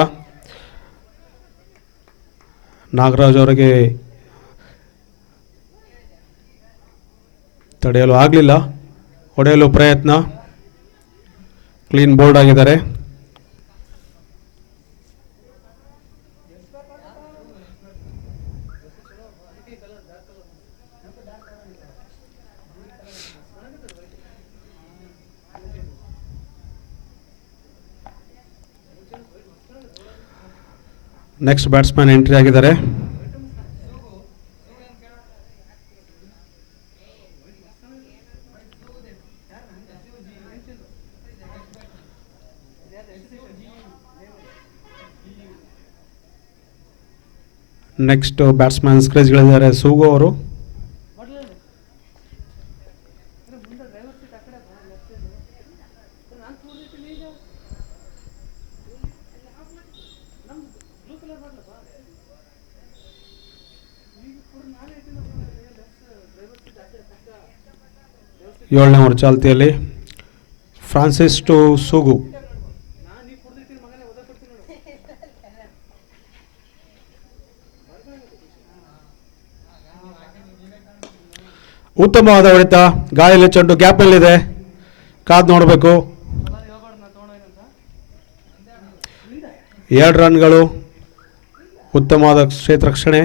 ನಾಗರಾಜ್ ಅವರಿಗೆ ತಡೆಯಲು ಆಗಲಿಲ್ಲ, ಹೊಡೆಯಲು ಪ್ರಯತ್ನ. ಕ್ಲೀನ್ ಬೋಲ್ಡ್ ಆಗಿದ್ದಾರೆ. ನೆಕ್ಸ್ಟ್ ಬ್ಯಾಟ್ಸ್ಮನ್ ಎಂಟ್ರಿ ಆಗಿದ್ದಾರೆ. ನೆಕ್ಸ್ಟ್ ಬ್ಯಾಟ್ಸ್ಮನ್ ಕ್ರೇಜ್ಗಳಿದ್ದಾರೆ ಸೂಗು ಅವರು. 7ನೇ ಓವರ್ ಚಾಲ್ತಿಯಲ್ಲಿ ಫ್ರಾನ್ಸಿಸ್ ಟು ಸುಗು. ಉತ್ತಮವಾದ ಹೊಡೆತ, ಗಾಳಿಯಲ್ಲಿ ಚೆಂಡು ಗ್ಯಾಪ್ನಲ್ಲಿದೆ, ಕಾದು ನೋಡಬೇಕು. 2 ರನ್ಗಳು, ಉತ್ತಮವಾದ ಕ್ಷೇತ್ರ ರಕ್ಷಣೆ.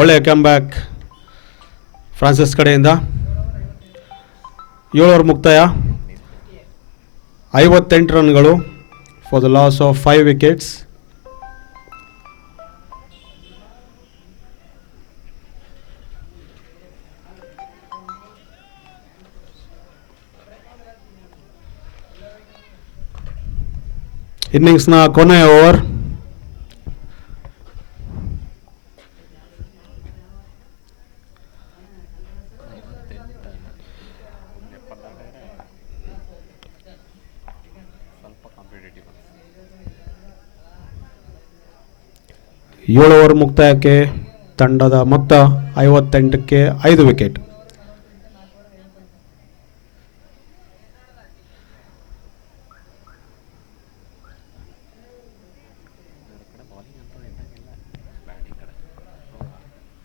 ಒಳ್ಳೆಯ ಕಮ್ಬ್ಯಾಕ್ ಫ್ರಾನ್ಸಿಸ್ ಕಡೆಯಿಂದ. 7 ಓವರ್ ಮುಕ್ತಾಯ, 58 ರನ್ಗಳು for the loss of 5 wickets. ಇನ್ನಿಂಗ್ಸ್ನ ಕೊನೆಯ ಓವರ್. ಏಳು ಓವರ್ ಮುಕ್ತಾಯಕ್ಕೆ ತಂಡದ ಮೊತ್ತ 58ಕ್ಕೆ 5 ವಿಕೆಟ್.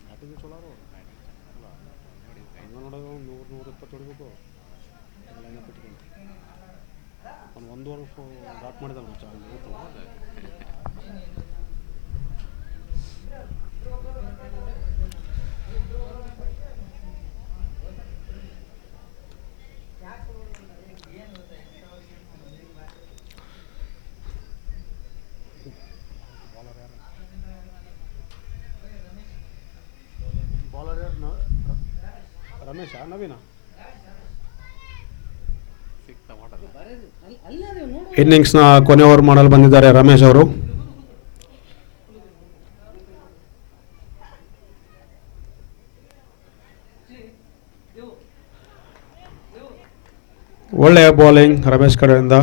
ಬ್ಯಾಟಿಂಗ್ ಚಲೋ ನೋಡೋದು 100-120 ಹೊಡಿಬೇಕು. ಲೈನಪ್ ಇಟ್ಕೊಂಡು ಒಂದು ಓವರ್ ಡಾಟ್ ಮಾಡಿದ ರಮೇಶ ನವೀನ. ಇನ್ನಿಂಗ್ಸ್ನ ಕೊನೆ ಓವರ್ ಮಾಡಲು ಬಂದಿದ್ದಾರೆ ರಮೇಶ್ ಅವರು. ಒಳ್ಳೆಯ ಬೌಲಿಂಗ್ ರಮೇಶ್ ಕಡೆಯಿಂದ.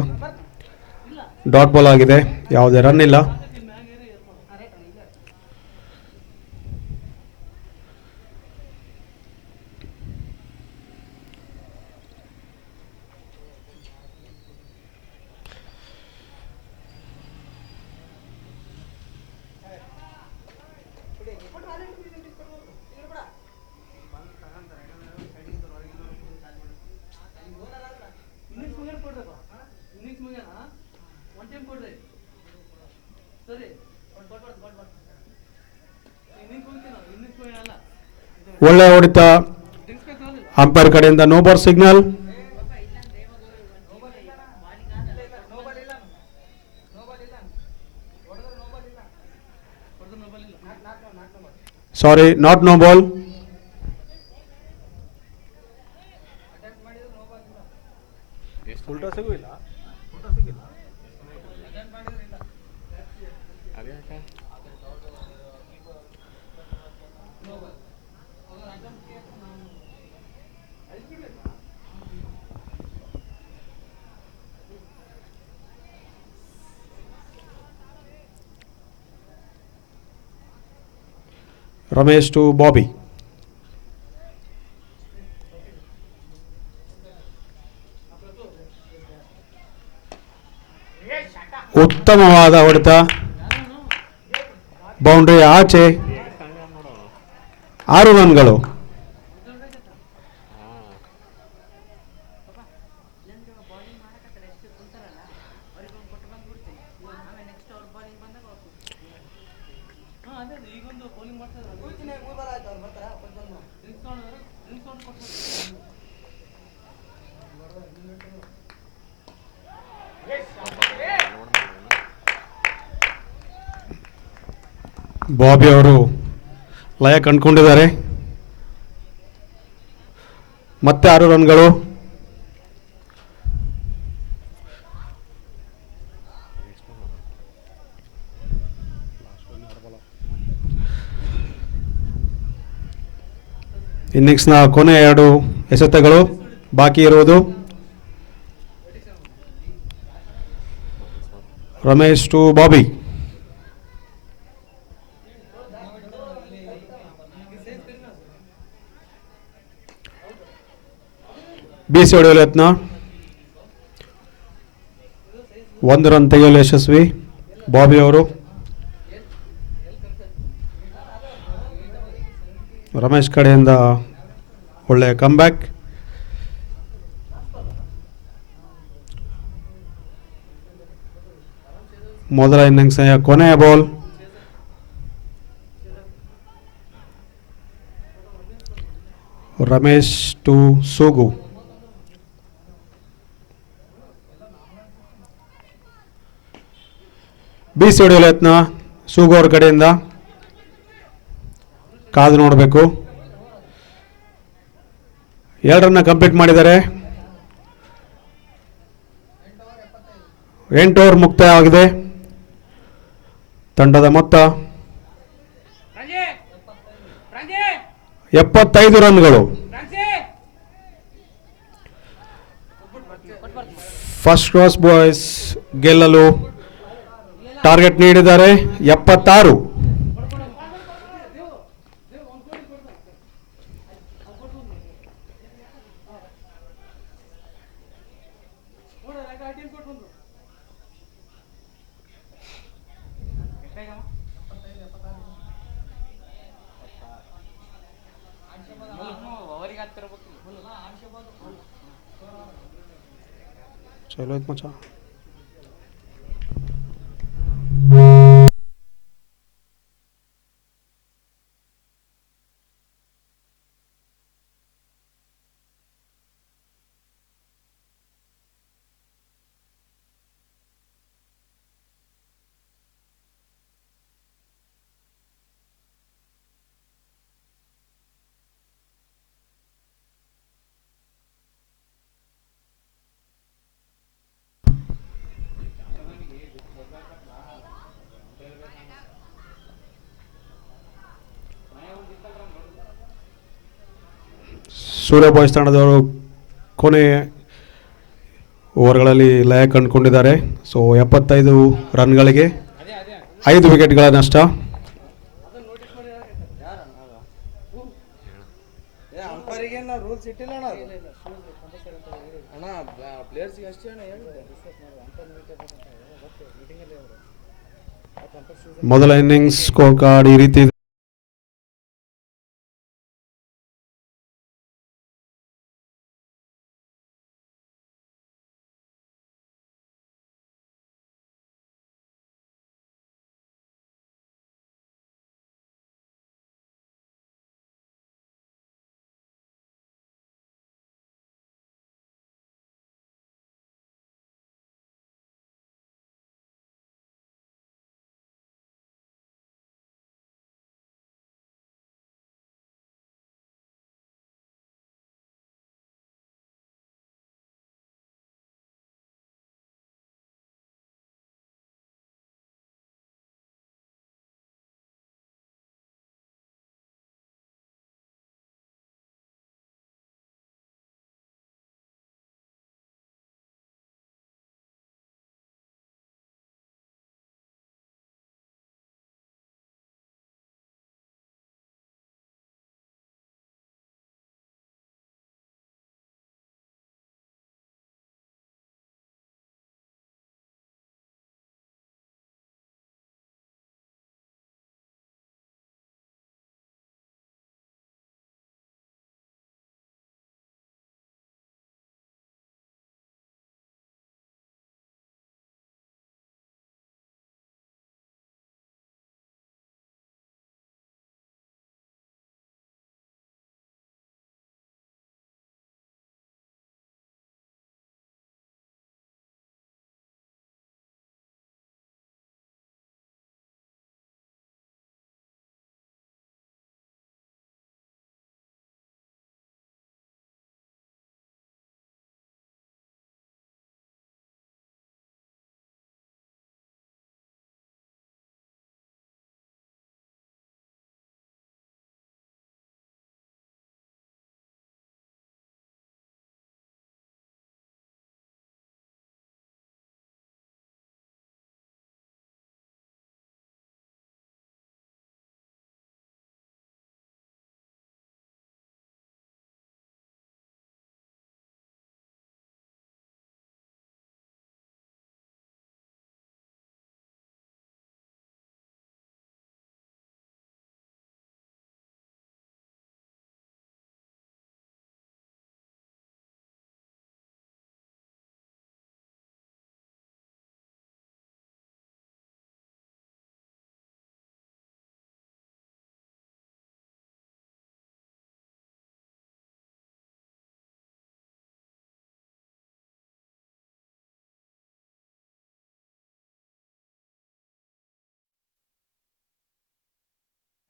ಡಾಟ್ ಬಾಲ್ ಆಗಿದೆ, ಯಾವುದೇ ರನ್ ಇಲ್ಲ. ಒಳ್ಳೆಯ ಹೊಡಿತ ಅಂಪೈರ್ ಕಡೆಯಿಂದ. No ball signal. Sorry, not no ball. ಉಲ್ಟಾ ಸಿಗುವಿಲ್ಲ. Ramesh to Bobby. ಉತ್ತಮವಾದ ಹೊಡೆತ, ಬೌಂಡ್ರಿ ಆಚೆ. 6 ರನ್ಗಳು. ಬಾಬಿ ಅವರು ಲಯ ಕಂಡುಕೊಂಡಿದ್ದಾರೆ. ಮತ್ತೆ 6 ರನ್ಗಳು. ಇನ್ನಿಂಗ್ಸ್ನ ಕೊನೆ 2 ಎಸೆತಗಳು ಬಾಕಿ ಇರುವುದು. ರಮೇಶ್ ಟು ಬಾಬಿ. ಬೀಸಿ ಹೊಡೆಯಲು ಯತ್ನ. 1 ರನ್ ತೆಗೆಯಲು ಯಶಸ್ವಿ ಬಾಬಿ ಅವರು. ರಮೇಶ್ ಕಡೆಯಿಂದ ಒಳ್ಳೆಯ ಕಮ್ಬ್ಯಾಕ್. ಮೊದಲ ಇನ್ನಿಂಗ್ಸ್ನ ಕೊನೆಯ ಬಾಲ್. ರಮೇಶ್ ಟು ಸೂಗು. ಬೀಸಿ ಹೊಡೆಯಲು ಯತ್ನ ಸೂಗು ಅವ್ರ ಕಡೆಯಿಂದ. ಕಾದು ನೋಡಬೇಕು. 2 ರನ್ನ ಕಂಪ್ಲೀಟ್ ಮಾಡಿದ್ದಾರೆ. 8 ಓವರ್ ಮುಕ್ತಾಯವಾಗಿದೆ. ತಂಡದ ಮೊತ್ತ 75 ರನ್ಗಳು. ಫಸ್ಟ್ ಕ್ರಾಸ್ ಬಾಯ್ಸ್ ಗೆಲ್ಲಲು ಟಾರ್ಗೆಟ್ ನೀಡಿದ್ದಾರೆ 76. ಚಲೋ ಐತ್ ಮಚ್ಚ. ಸೂರ್ಯ ಬಾಯ್ಸ್ ತಂಡದವರು ಕೊನೆ ಓವರ್ಗಳಲ್ಲಿ ಲಯ ಕಂಡುಕೊಂಡಿದ್ದಾರೆ. ಸೊ 75 ರನ್ಗಳಿಗೆ 5 ವಿಕೆಟ್ಗಳ ನಷ್ಟ. ರೂಲ್ಸ್ ಇಟ್ಟಿಲ್ಲ ಅಣ್ಣ ಪ್ಲೇಯರ್ಸ್ಗೆ ಅಷ್ಟೇ ಮೊದಲ ಇನ್ನಿಂಗ್ಸ್ ಸ್ಕೋರ್ ಕಾರ್ಡ್ ಈ ರೀತಿ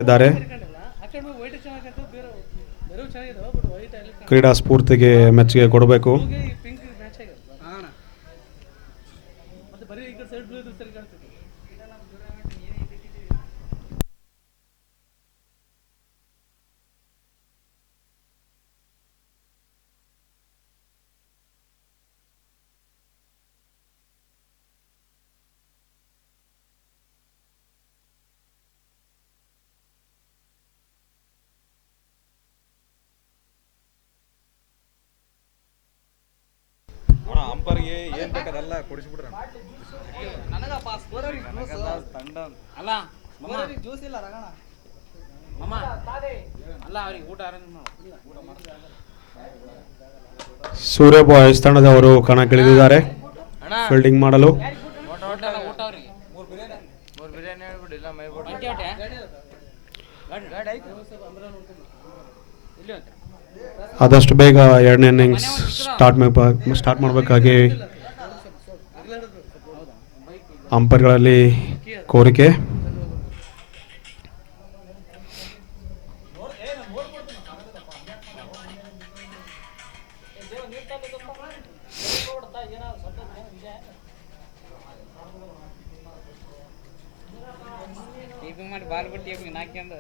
ಇದ್ದಾರೆ. ಕ್ರೀಡಾ ಸ್ಫೂರ್ತಿಗೆ ಮೆಚ್ಚುಗೆ ಕೊಡಬೇಕು. ಅಂಪರ್ಗೆ ಏನ್ ಬೇಕದೆಲ್ಲ ಕೊಡಿಸ್ಬಿಡ್ರ. ನನಗಪ್ಪ ಸ್ಕೋರರಿಗೆ ಅಲ್ಲ ಮಮ್ಮ ಜ್ಯೂಸ್ ಇಲ್ಲ ರಗಣ. ಮಮ್ಮ ಅಲ್ಲ ಅವ್ರಿಗೆ ಊಟ ಅರೇಂಜ್ ಮಾಡು. ಸೂರ್ಯ ಬಾಯ್ಸ್ ತಂಡದವರು ಕಣಕ್ಕಿಳಿದಿದ್ದಾರೆ ಫೀಲ್ಡಿಂಗ್ ಮಾಡಲು. ಊಟ ಅವ್ರಿಗೆ ಮೂರ್ ಬಿರಿಯಾನಿ ಹೇಳ್ಬಿಡಿ ಇಲ್ಲ ಮೈ ಬೋಟ್. ಒಂಟಿ ಹೊಟ್ಟೆ ಇಲ್ಲಿ ಹೋಗ್ತಾರೆ. ಆದಷ್ಟು ಬೇಗ ಎರಡನೇ ಇನ್ನಿಂಗ್ಸ್ ಸ್ಟಾರ್ಟ್ ಮಾಡಬೇಕಾಗಿ ಅಂಪೈರ್ಗಳಲ್ಲಿ ಕೋರಿಕೆ. ಟೀಪಿಂಗ್ ಮಾಡಿ ಬಾಲ್ ಬಿಟ್ಟು ನಾಕ್ಯಂದು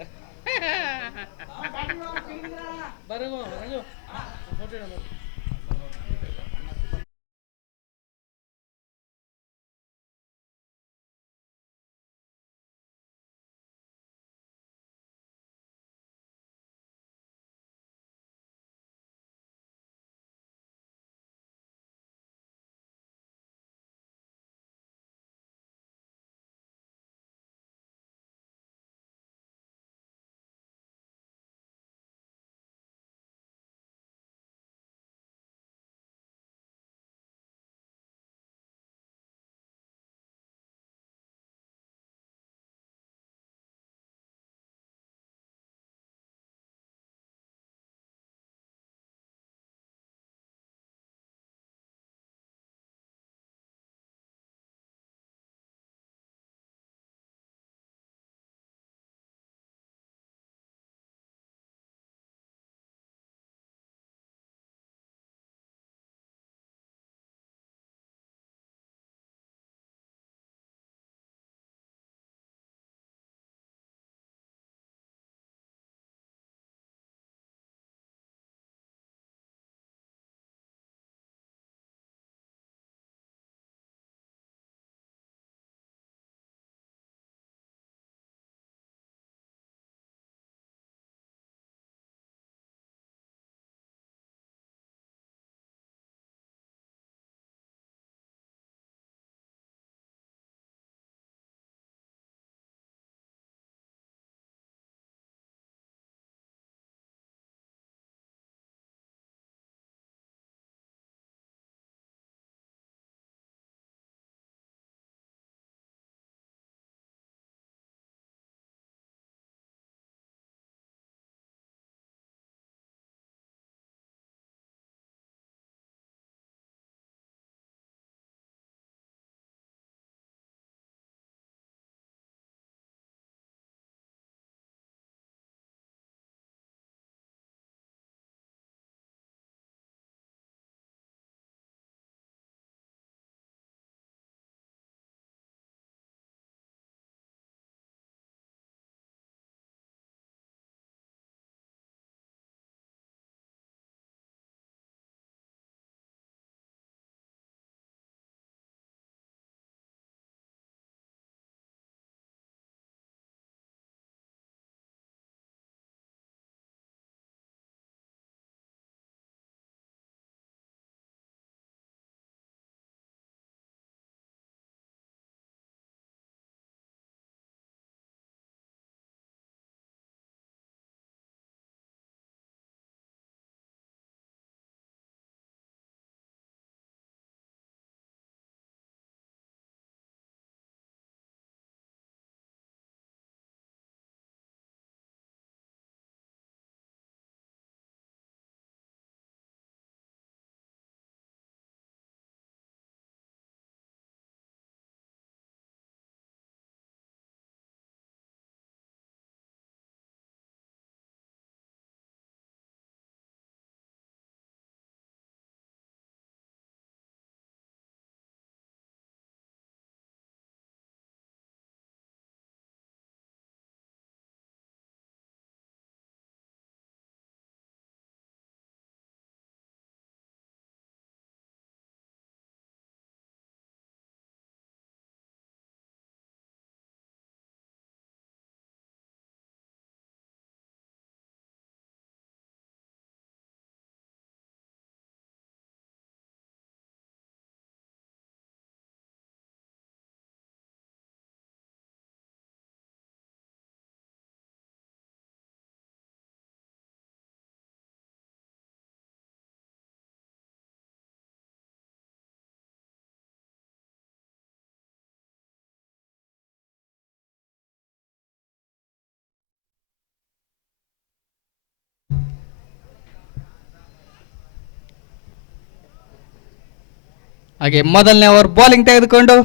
ಹಾಗೆ ಮೊದಲನೇ ಓವರ್ ಬೌಲಿಂಗ್ ತೆಗೆದುಕೊಂಡು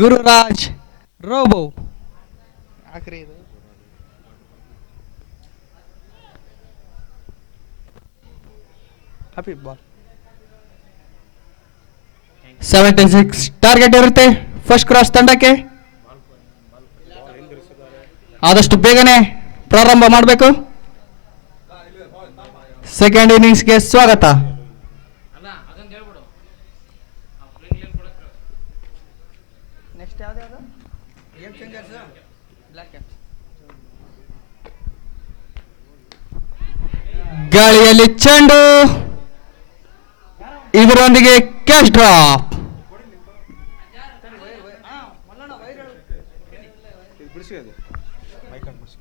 ಗುರುರಾಜ್ ರೋಬೋ ಬಾಲ್ 76 ಟಾರ್ಗೆಟ್ ಇರುತ್ತೆ ಫಸ್ಟ್ ಕ್ರಾಸ್ ತಂಡಕ್ಕೆ. ಆದಷ್ಟು ಬೇಗನೆ ಪ್ರಾರಂಭ ಮಾಡಬೇಕು. ಸೆಕೆಂಡ್ ಇನ್ನಿಂಗ್ಸ್ಗೆ ಸ್ವಾಗತ. ಅಲ್ಲ ಅದನ್ನ ಹೇಳ್ಬಿಡು ಪ್ಲೇನ್ ಲೈನ್ ಕೊಡಕ್ಕೆ ನೆಕ್ಸ್ಟ್ ಯಾವ್ದು ಗೇಮ್ ಚೇಂಜರ್ಸ್ ಬ್ಲಾಕ್ ಕ್ಯಾಪ್. ಗಾಳಿಯಲ್ಲಿ ಚೆಂಡು, ಇದರೊಂದಿಗೆ ಕ್ಯಾಚ್ ಡ್ರಾಪ್. ಬಿಡಿಸಿ ಅದು ಮೈಕಂಡ್ ಬಿಡಿಸಿ.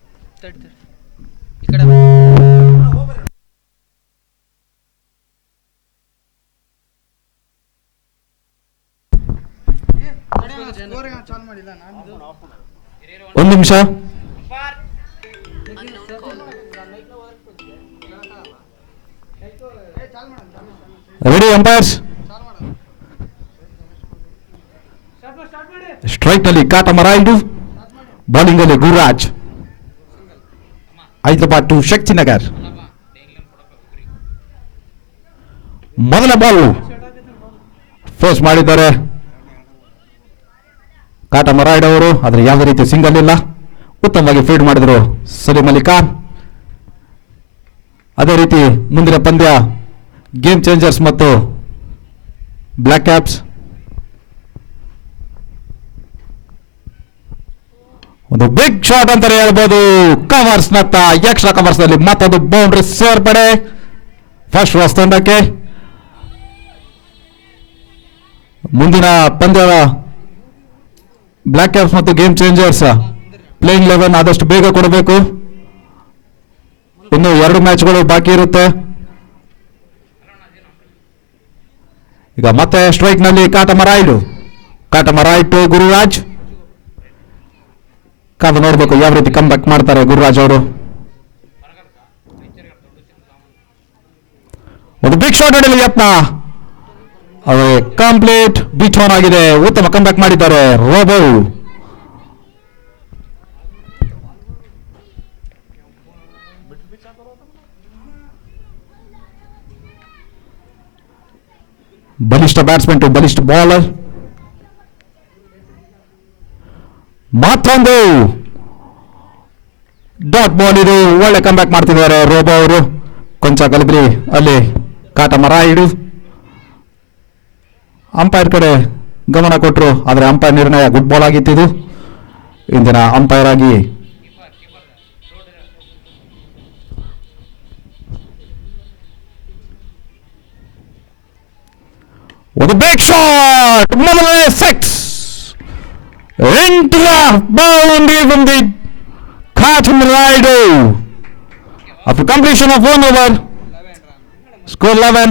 ಒಂದು ನಿಮಿಷ. Ready umpires. ಸ್ಟ್ರೈಕ್ ನಲ್ಲಿ ಕಾಟಮರಾಯುಡು, ಬೌಲಿಂಗ್ ಅಲ್ಲಿ ಗುರುರಾಜ್. ಹೈದರಾಬಾದ್ ಟು ಶಕ್ತಿನಗರ್. ಮೊದಲ ಬಾಲ್ ಫೇಸ್ ಮಾಡಿದ್ದಾರೆ ಕಾಟಮರಾಯುಡು ಅವರು, ಆದರೆ ಯಾವುದೇ ರೀತಿ ಸಿಂಗಲ್ ಇಲ್ಲ. ಉತ್ತಮವಾಗಿ ಫೀಲ್ಡ್ ಮಾಡಿದರು ಸಲೀಂ ಅಲಿ ಖಾನ್. ಅದೇ ರೀತಿ ಮುಂದಿನ ಪಂದ್ಯ ಗೇಮ್ ಚೇಂಜರ್ಸ್ ಮತ್ತು ಬ್ಲ್ಯಾಕ್ ಕ್ಯಾಪ್ಸ್. ಒಂದು ಬಿಗ್ ಶಾಟ್ ಅಂತಾನೆ ಹೇಳ್ಬೋದು. ಕವರ್ಸ್ ನತ್ತ ಎಕ್ಸ್ಟ್ರಾ ಕವರ್ಸ್ ನಲ್ಲಿ ಮತ್ತೊಂದು ಬೌಂಡ್ರಿ ಸೇರ್ಪಡೆ ಫಸ್ಟ್ ರಾಸ್ ತಂಡಕ್ಕೆ. ಮುಂದಿನ ಪಂದ್ಯ ಬ್ಲ್ಯಾಕ್ ಕ್ಯಾಪ್ಸ್ ಮತ್ತು ಗೇಮ್ ಚೇಂಜರ್ಸ್ ಪ್ಲೇಯಿಂಗ್ 11 ಆದಷ್ಟು ಬೇಗ ಕೊಡಬೇಕು. ಇನ್ನು 2 ಮ್ಯಾಚ್ಗಳು ಬಾಕಿ ಇರುತ್ತೆ. ಈಗ ಮತ್ತೆ ಸ್ಟ್ರೈಕ್ ನಲ್ಲಿ ಕಾಟಮರಾಯುಡು ಗುರುರಾಜ್. ಕಾದು ನೋಡ್ಬೇಕು ಯಾವ ರೀತಿ ಕಮ್ ಬ್ಯಾಕ್ ಮಾಡ್ತಾರೆ ಗುರುರಾಜ್ ಅವರು. ಒಂದು ಬಿಗ್ ಶಾಟ್ ಹೊಡೆಯಲು ಯತ್ನ, ಅದು ಕಂಪ್ಲೀಟ್ ಬೀಚ್ ಆನ್ ಆಗಿದೆ. ಉತ್ತಮ ಕಮ್ ಬ್ಯಾಕ್ ಮಾಡಿದ್ದಾರೆ ರೋಬೋ. ಬಲಿಷ್ಠ ಬ್ಯಾಟ್ಸ್ಮನ್ ಟು ಬಲಿಷ್ಠ ಬೌಲರ್. ಮತ್ತೊಂದು ಡಾಟ್ ಬಾಲ್, ಇದು ಒಳ್ಳೆ ಕಮ್ ಬ್ಯಾಕ್ ಮಾಡ್ತಿದ್ದಾರೆ ರೋಬೋ ಅವರು. ಕೊಂಚ ಗಲಭೆ ಅಲ್ಲಿ ಕಾಟಮರಾಯುಡು. ಅಂಪೈರ್ ಕಡೆ ಗಮನ ಕೊಟ್ಟರು, ಆದರೆ ಅಂಪೈರ್ ನಿರ್ಣಯ ಗುಡ್ ಬಾಲ್ ಆಗಿತ್ತು. ಇಂದಿನ ಅಂಪೈರ್ ಆಗಿ ಒಂದು ಬಿಗ್ ಶಾಟ್, ಮೊದಲನೇ 6 into the boundary from the Katamarayu. After completion of 1 over, score 11,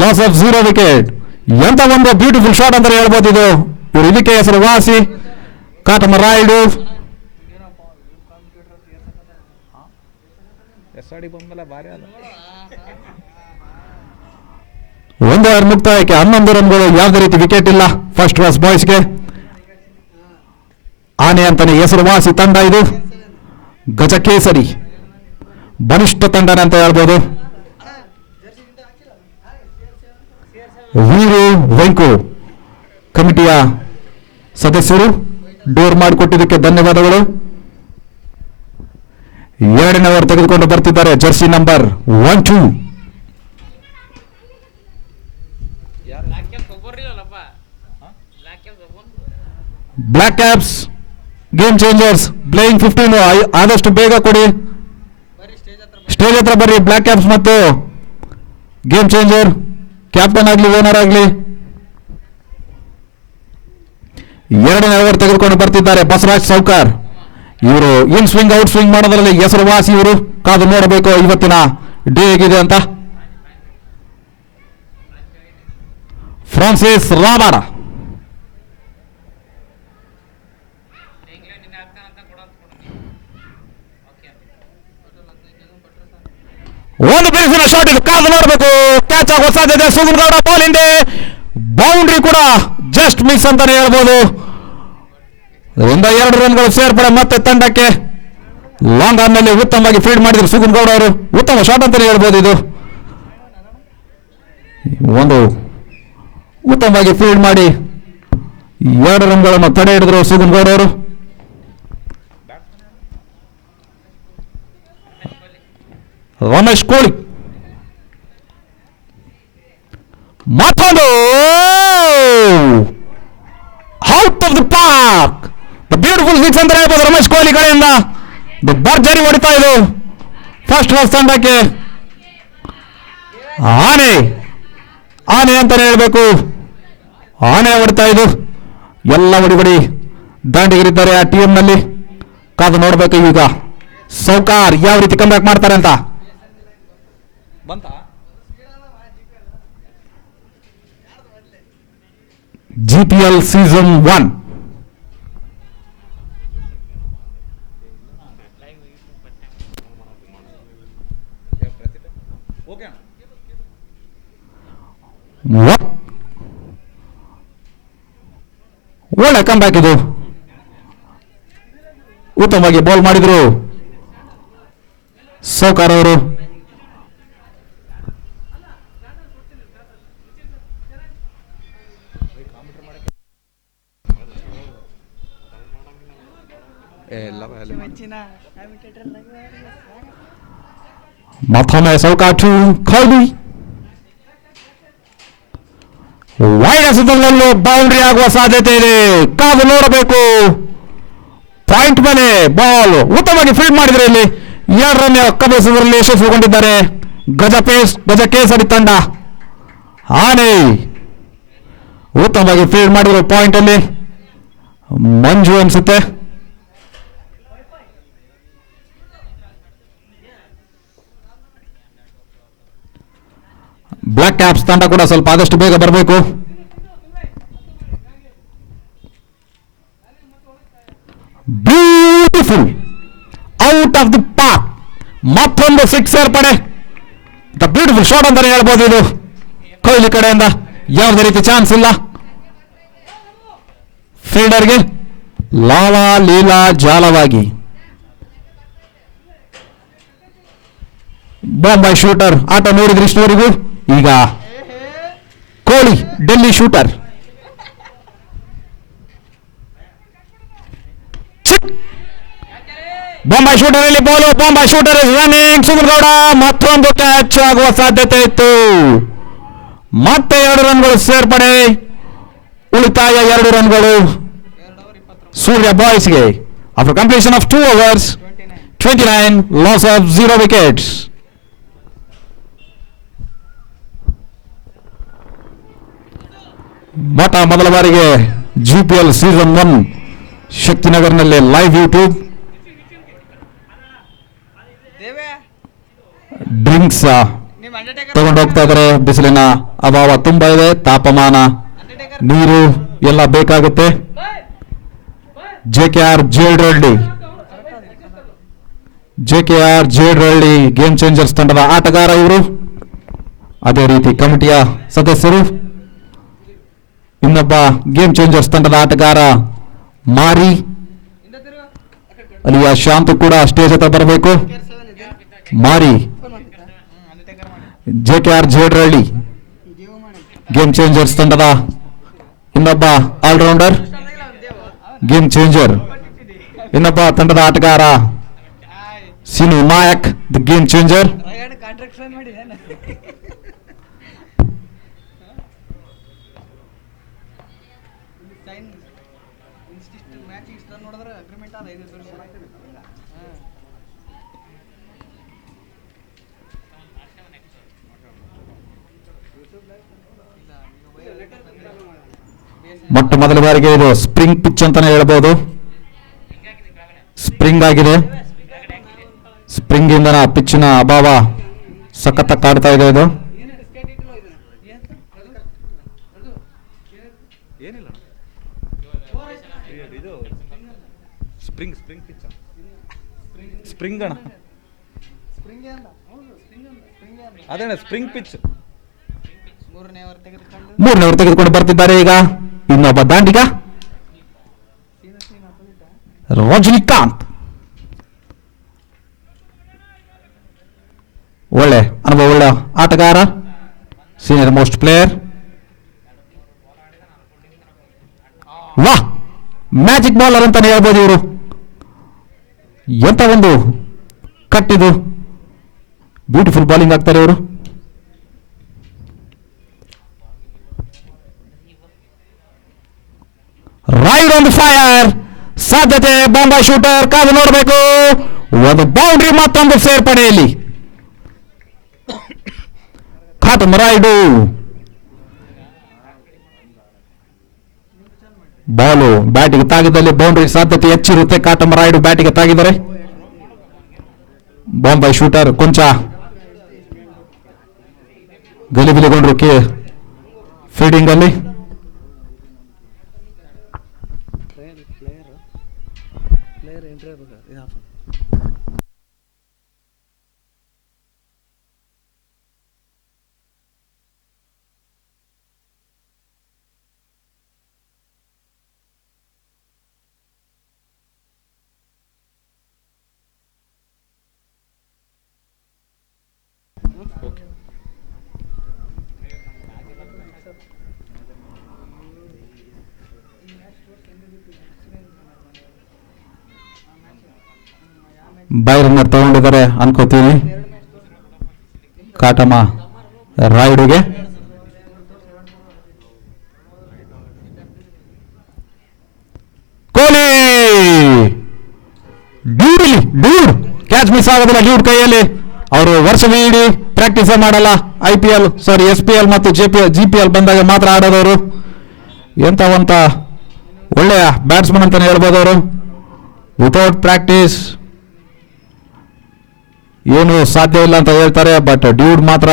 loss of 0 wicket. ಎಂತ ಒಂದು ಬ್ಯೂಟಿಫುಲ್ ಶಾಟ್ ಅಂತ ಹೇಳ್ಬೋದು ಇದು. ಇವರು ಇದಕ್ಕೆ ಹೆಸರು ವಾಸಿ ಕಾಟಮರಾಯುಡು. ಎಸ್ಆಡಿ ಬಂದಲ್ಲ ಬಾರಿ ಅಲ್ಲ. 1 ಓವರ್ ಮುಕ್ತಾಯಕ್ಕೆ 11 ರನ್ಗಳು, ಯಾವುದೇ ರೀತಿ ವಿಕೆಟ್ ಇಲ್ಲ ಫಸ್ಟ್ ಕ್ಲಾಸ್ ಬಾಯ್ಸ್ಗೆ. ಆನೆ ಅಂತಾನೆ ಹೆಸರುವಾಸಿ ತಂಡ ಇದು. ಗಜಕೇಸರಿ ಬಲಿಷ್ಠ ತಂಡನೆ ಅಂತ ಹೇಳ್ಬೋದು. ವೀರು ವೆಂಕು ಕಮಿಟಿಯ ಸದಸ್ಯರು ಡೋರ್ ಮಾಡಿಕೊಟ್ಟಿದ್ದಕ್ಕೆ ಧನ್ಯವಾದಗಳು. 2ನೇ ಓವರ್ ತೆಗೆದುಕೊಂಡು ಬರ್ತಿದ್ದಾರೆ ಜರ್ಸಿ ನಂಬರ್ 12. ಬ್ಲ್ಯಾಕ್ ಕ್ಯಾಪ್ ಒಬ್ಬರಿಲ್ಲಪ್ಪ, ಬ್ಲ್ಯಾಕ್ ಕ್ಯಾಪ್ ಒಬ್ಬರು black caps game changers playing 15. ಆದಷ್ಟು ಬೇಗ ಕೊಡಿ, ಸ್ಟೇಜ್ ಹತ್ರ ಬರ್ರಿ. ಬ್ಲ್ಯಾಕ್ ಕ್ಯಾಪ್ಸ್ ಮತ್ತು ಗೇಮ್ ಚೇಂಜರ್, ಕ್ಯಾಪ್ಟನ್ ಆಗಲಿ ಓನರ್ ಆಗಲಿ. 2ನೇ ಓವರ್ ತೆಗೆದುಕೊಂಡು ಬರ್ತಿದ್ದಾರೆ ಬಸವರಾಜ್ ಸೌಕರ್. ಇವರು ಇನ್ ಸ್ವಿಂಗ್ ಔಟ್ ಸ್ವಿಂಗ್ ಮಾಡೋದ್ರಲ್ಲಿ ಹೆಸರುವಾಸಿ ಇವರು. ಕಾದು ನೋಡಬೇಕು ಇವತ್ತಿನ ಡೇ ಹೇಗಿದೆ ಅಂತ. ಫ್ರಾನ್ಸಿಸ್ ರಾಬಾಡ ಒಂದು ಬಿರುಸಿನ ಶಾಟ್ ಇದು. ಕಾದು ನೋಡಬೇಕು, ಕ್ಯಾಚ್ ಆಗುವ ಸಾಧ್ಯತೆ. ಸುಗನ್ ಗೌಡ ಬಾಲ್ ಹಿಂದೆ ಬೌಂಡ್ರಿ ಕೂಡ ಜಸ್ಟ್ ಮಿಸ್ ಅಂತಾನೆ ಹೇಳ್ಬೋದು. 2 ರನ್ಗಳು ಸೇರ್ಪಡೆ ಮತ್ತೆ ತಂಡಕ್ಕೆ. ಲಾಂಗ್ ಆನ್ ನಲ್ಲಿ ಉತ್ತಮವಾಗಿ ಫೀಲ್ಡ್ ಮಾಡಿದ್ರು ಸುಗುನ್ ಗೌಡ ಅವರು. ಉತ್ತಮ ಶಾಟ್ ಅಂತಾನೆ ಹೇಳ್ಬೋದು ಇದು. ಒಂದು ಉತ್ತಮವಾಗಿ ಫೀಲ್ಡ್ ಮಾಡಿ 2 ರನ್ಗಳನ್ನು ತಡೆ ಹಿಡಿದ್ರು ಸುಗುನ್ ಗೌಡ ಅವರು. ರಮೇಶ್ ಕೋಳಿ ಮತ್ತೊಂದು out of the park. The beautiful six ಅಂತ ಹೇಳ್ಬೋದು ರಮೇಶ್ ಕೊಹ್ಲಿ ಕಡೆಯಿಂದ. ಭರ್ಜರಿ ಹೊಡಿತಾ ಇದು ಫಸ್ಟ್ ಕ್ಲಾಸ್ ತಂಡಕ್ಕೆ. ಆನೆ ಆನೆ ಅಂತಾನೆ ಹೇಳ್ಬೇಕು. ಆನೆ ಹೊಡಿತಾ ಇದು. ಎಲ್ಲ ಹೊಡಿಬಡಿ ದಾಂಡಿಗರಿದ್ದಾರೆ ಆ ಟೀಮ್ನಲ್ಲಿ. ಕಾದು ನೋಡ್ಬೇಕು ಈಗ ಸೌಕಾರ್ ಯಾವ ರೀತಿ ಕಮ್ ಬ್ಯಾಕ್ ಮಾಡ್ತಾರೆ ಅಂತ. ಬಂತಾ GPL ಸೀಸನ್ 1 ಓಕೆ ಒಳ್ಳೆ ಕಮ್ ಬ್ಯಾಕ್ ಇದು. ಉತ್ತಮವಾಗಿ ಬಾಲ್ ಮಾಡಿದ್ರು ಸೌಕಾರ್ ಅವರು. ಮತ್ತೊಮ್ಮೆ ಸೌಕಾರ್ ಟು ಕೊಹ್ಲಿ. ವೈಡ್ ಎಸೆತದಲ್ಲೂ ಬೌಂಡ್ರಿ ಆಗುವ ಸಾಧ್ಯತೆ ಇದೆ. ಕಾದು ನೋಡಬೇಕು. ಪಾಯಿಂಟ್ ಮೇಲೆ ಬಾಲ್ ಉತ್ತಮವಾಗಿ ಫೀಲ್ಡ್ ಮಾಡಿದ್ರೆ ಇಲ್ಲಿ 2 ರನ್ ಕಬಳಿಸುವುದರಲ್ಲಿ ಯಶಸ್ವಿಗೊಂಡಿದ್ದಾರೆ ಗಜ ಕೇಸರಿ ತಂಡ. ಆನೆ ಉತ್ತಮವಾಗಿ ಫೀಲ್ಡ್ ಮಾಡಿದ್ರು ಪಾಯಿಂಟ್ ಅಲ್ಲಿ. ಮಂಜು ಅನ್ಸುತ್ತೆ. ಬ್ಲಾಕ್ ಕ್ಯಾಪ್ಸ್ ತಂಡ ಕೂಡ ಸ್ವಲ್ಪ ಆದಷ್ಟು ಬೇಗ ಬರಬೇಕು. Beautiful out of the park. ಮತ್ತೊಂದು ಸಿಕ್ಸರ್ ಪಡೆ. ದ ಬ್ಯೂಟಿಫುಲ್ ಶಾಟ್ ಅಂತಾನೆ ಹೇಳ್ಬೋದು ಇದು ಕೊಹ್ಲಿ ಕಡೆಯಿಂದ. ಯಾವುದೇ ರೀತಿ ಚಾನ್ಸ್ ಇಲ್ಲ ಫೀಲ್ಡರ್ಗೆ. ಲಾಲಾ ಲೀಲಾ ಜಾಲವಾಗಿ ಬಾಂಬೈ ಶೂಟರ್ ಆಟ ನೋಡಿದ್ರಿ ಇಷ್ಟವರೆಗೂ. ಈಗ ಕೋಹ್ಲಿ ಡೆಲ್ಲಿ ಶೂಟರ್. ಬಾಂಬೈ ಶೂಟರ್ ಅಲ್ಲಿ ball. Bombay shooter is running. Suman Gowda ಮತ್ತೊಂದು ಕ್ಯಾಚ್ ಆಗುವ ಸಾಧ್ಯತೆ ಇತ್ತು. ಮತ್ತೆ 2 ರನ್ಗಳು ಸೇರ್ಪಡೆ. ಉಳಿತಾಯ 2 ರನ್ಗಳು ಸೂರ್ಯ ಬಾಯ್ಸ್ಗೆ. After completion of 2 overs 29 loss of 0 wickets. ಮೊದಲ ಬಾರಿಗೆ GPL ಸೀಸನ್ 1 ಶಕ್ತಿನಗರ್ನಲ್ಲಿ ಲೈವ್ ಯೂಟ್ಯೂಬ್. ದೇವೇ ಡ್ರಿಂಕ್ಸ್ ನಿಮ್ಮ ಅಂಡರ್ಟೇಕರ್ ತಗೊಂಡು ಹೋಗ್ತಾ ಇದ್ದಾರೆ. ಬಿಸಿಲಿನ ಅಭಾವ ತುಂಬಾ ಇದೆ. ತಾಪಮಾನ ಅಂಡರ್ಟೇಕರ್ ನೀರು ಎಲ್ಲ ಬೇಕಾಗುತ್ತೆ. JKR ಜೇಡ್ರಳ್ಳಿ ಗೇಮ್ ಚೇಂಜರ್ಸ್ ತಂಡದ ಆಟಗಾರ ಇವರು. ಅದೇ ರೀತಿ ಕಮಿಟಿಯ ಸದಸ್ಯರು. ಇನ್ನೊಬ್ಬ ಗೇಮ್ ಚೇಂಜರ್ಸ್ ತಂಡದ ಆಟಗಾರ ಮಾರಿ ಅಲ್ಲಿಯ ಶಾಂತು ಕೂಡ ಸ್ಟೇಜ್ ಹತ್ರ ಬರಬೇಕು. ಮಾರಿ JKR ಜೇಡ್ರಳ್ಳಿ ಗೇಮ್ ಚೇಂಜರ್ಸ್ ತಂಡದ ಇನ್ನೊಬ್ಬ ಆಲ್ರೌಂಡರ್ ಗೇಮ್ ಚೇಂಜರ್. ಇನ್ನೊಬ್ಬ ತಂಡದ ಆಟಗಾರ Sinu Nayak the game changer. Contract sign ಮಾಡಿದೆ ಸೈನ್ ಇಷ್ಟಿಷ್ಟು ಮ್ಯಾಚ್ ಇಷ್ಟ ನೋಡಿದ್ರೆ ಅಗ್ರಿಮೆಂಟ್ ಆದ 5 ವರ್ಷ. ಮೊಟ್ಟ ಮೊದಲ ಬಾರಿಗೆ ಇದು ಸ್ಪ್ರಿಂಗ್ ಪಿಚ್ ಅಂತಾನೆ ಹೇಳ್ಬೋದು. ಸ್ಪ್ರಿಂಗ್ ಆಗಿದೆ. ಸ್ಪ್ರಿಂಗ್ ಇಂದ ಪಿಚ್ಚಿನ ಅಭಾವ ಸಖತ್ತ ಕಾಡ್ತಾ ಇದೆ ಇದು. ಏನಿಲ್ಲ ಇದು ಸ್ಪ್ರಿಂಗ್ ಪಿಚ್ ಸ್ಪ್ರಿಂಗ್ ಅಣ್ಣ. ಸ್ಪ್ರಿಂಗ್ ಅಂದ ಹೌದು ಸ್ಪ್ರಿಂಗ್ ಅಂದ ಅದೇನ ಸ್ಪ್ರಿಂಗ್ ಪಿಚ್ ಮೂರನೇ ಓವರ್ ತೆಗೆದುಕೊಂಡು ಮೂರನೇ ಓವರ್ ತೆಗೆದುಕೊಂಡು ಬರ್ತಿದ್ದಾರೆ ಈಗ ಇನ್ನೊಬ್ಬ ದಾಂಡಿಗ ರಜನಿಕಾಂತ್. ಒಳ್ಳೆ ಅನುಭವ ಉಳ್ಳ ಆಟಗಾರ, ಸೀನಿಯರ್ ಮೋಸ್ಟ್ ಪ್ಲೇಯರ್. ವಾಹ್, ಮ್ಯಾಜಿಕ್ ಬೌಲರ್ ಅಂತಾನೆ ಹೇಳ್ಬೋದು ಇವರು. ಎಂತ ಒಂದು ಕಟ್ಟಿದು ಬ್ಯೂಟಿಫುಲ್ ಬೌಲಿಂಗ್ ಆಗ್ತಾರೆ ಇವರು. ರೈಡ್ ಆನ್ ದಿ ಫೈರ್, ಸಾಧ್ಯತೆ ಬಾಂಬೆ ಶೂಟರ್, ಕಾದು ನೋಡಬೇಕು. ಒಂದು ಬೌಂಡ್ರಿ, ಮತ್ತೊಂದು ಸೇರ್ಪಡೆಯಲ್ಲಿ ಖಾತಮ್ ರೈಡು. ಬಾಲು ಬ್ಯಾಟಿಗೆ ತಾಗಿದಲ್ಲಿ ಬೌಂಡ್ರಿ ಸಾಧ್ಯತೆ ಹೆಚ್ಚಿರುತ್ತೆ. ಖಾತಮ್ ರೈಡು ಬ್ಯಾಟಿಗೆ ತಾಗಿದ್ದಾರೆ. ಬಾಂಬೆ ಶೂಟರ್ ಕೊಂಚ ಗಲಿಬಿಲಿಗೊಂಡ್ರು ಫೀಲ್ಡಿಂಗ್ ಅಲ್ಲಿ. ಬೈರನ್ನರ್ ತಗೊಂಡಿದ್ದಾರೆ ಅನ್ಕೋತೀನಿ ಕಾಟಮ ರಾಯ್ಡುಗೆ. ಕೊಹ್ಲಿ ಡ್ಯೂಡ್ ಕ್ಯಾಚ್ ಮಿಸ್ ಆಗೋದಿಲ್ಲ. ಡ್ಯೂಡ್ ಕೈಯಲ್ಲಿ ಅವರು ವರ್ಷವಿಡೀ ಪ್ರಾಕ್ಟೀಸ್ ಮಾಡಲ್ಲ. SPL ಮತ್ತು GPL ಬಂದಾಗ ಮಾತ್ರ ಆಡೋದವರು. ಎಂತ ಒಳ್ಳೆಯ ಬ್ಯಾಟ್ಸ್ಮನ್ ಅಂತಾನೆ ಹೇಳ್ಬೋದು ಅವರು. ವಿತೌಟ್ ಪ್ರಾಕ್ಟೀಸ್ ಏನು ಸಾಧ್ಯ ಇಲ್ಲ ಅಂತ ಹೇಳ್ತಾರೆ. ಬಟ್ ಡ್ಯೂಡ್ ಮಾತ್ರ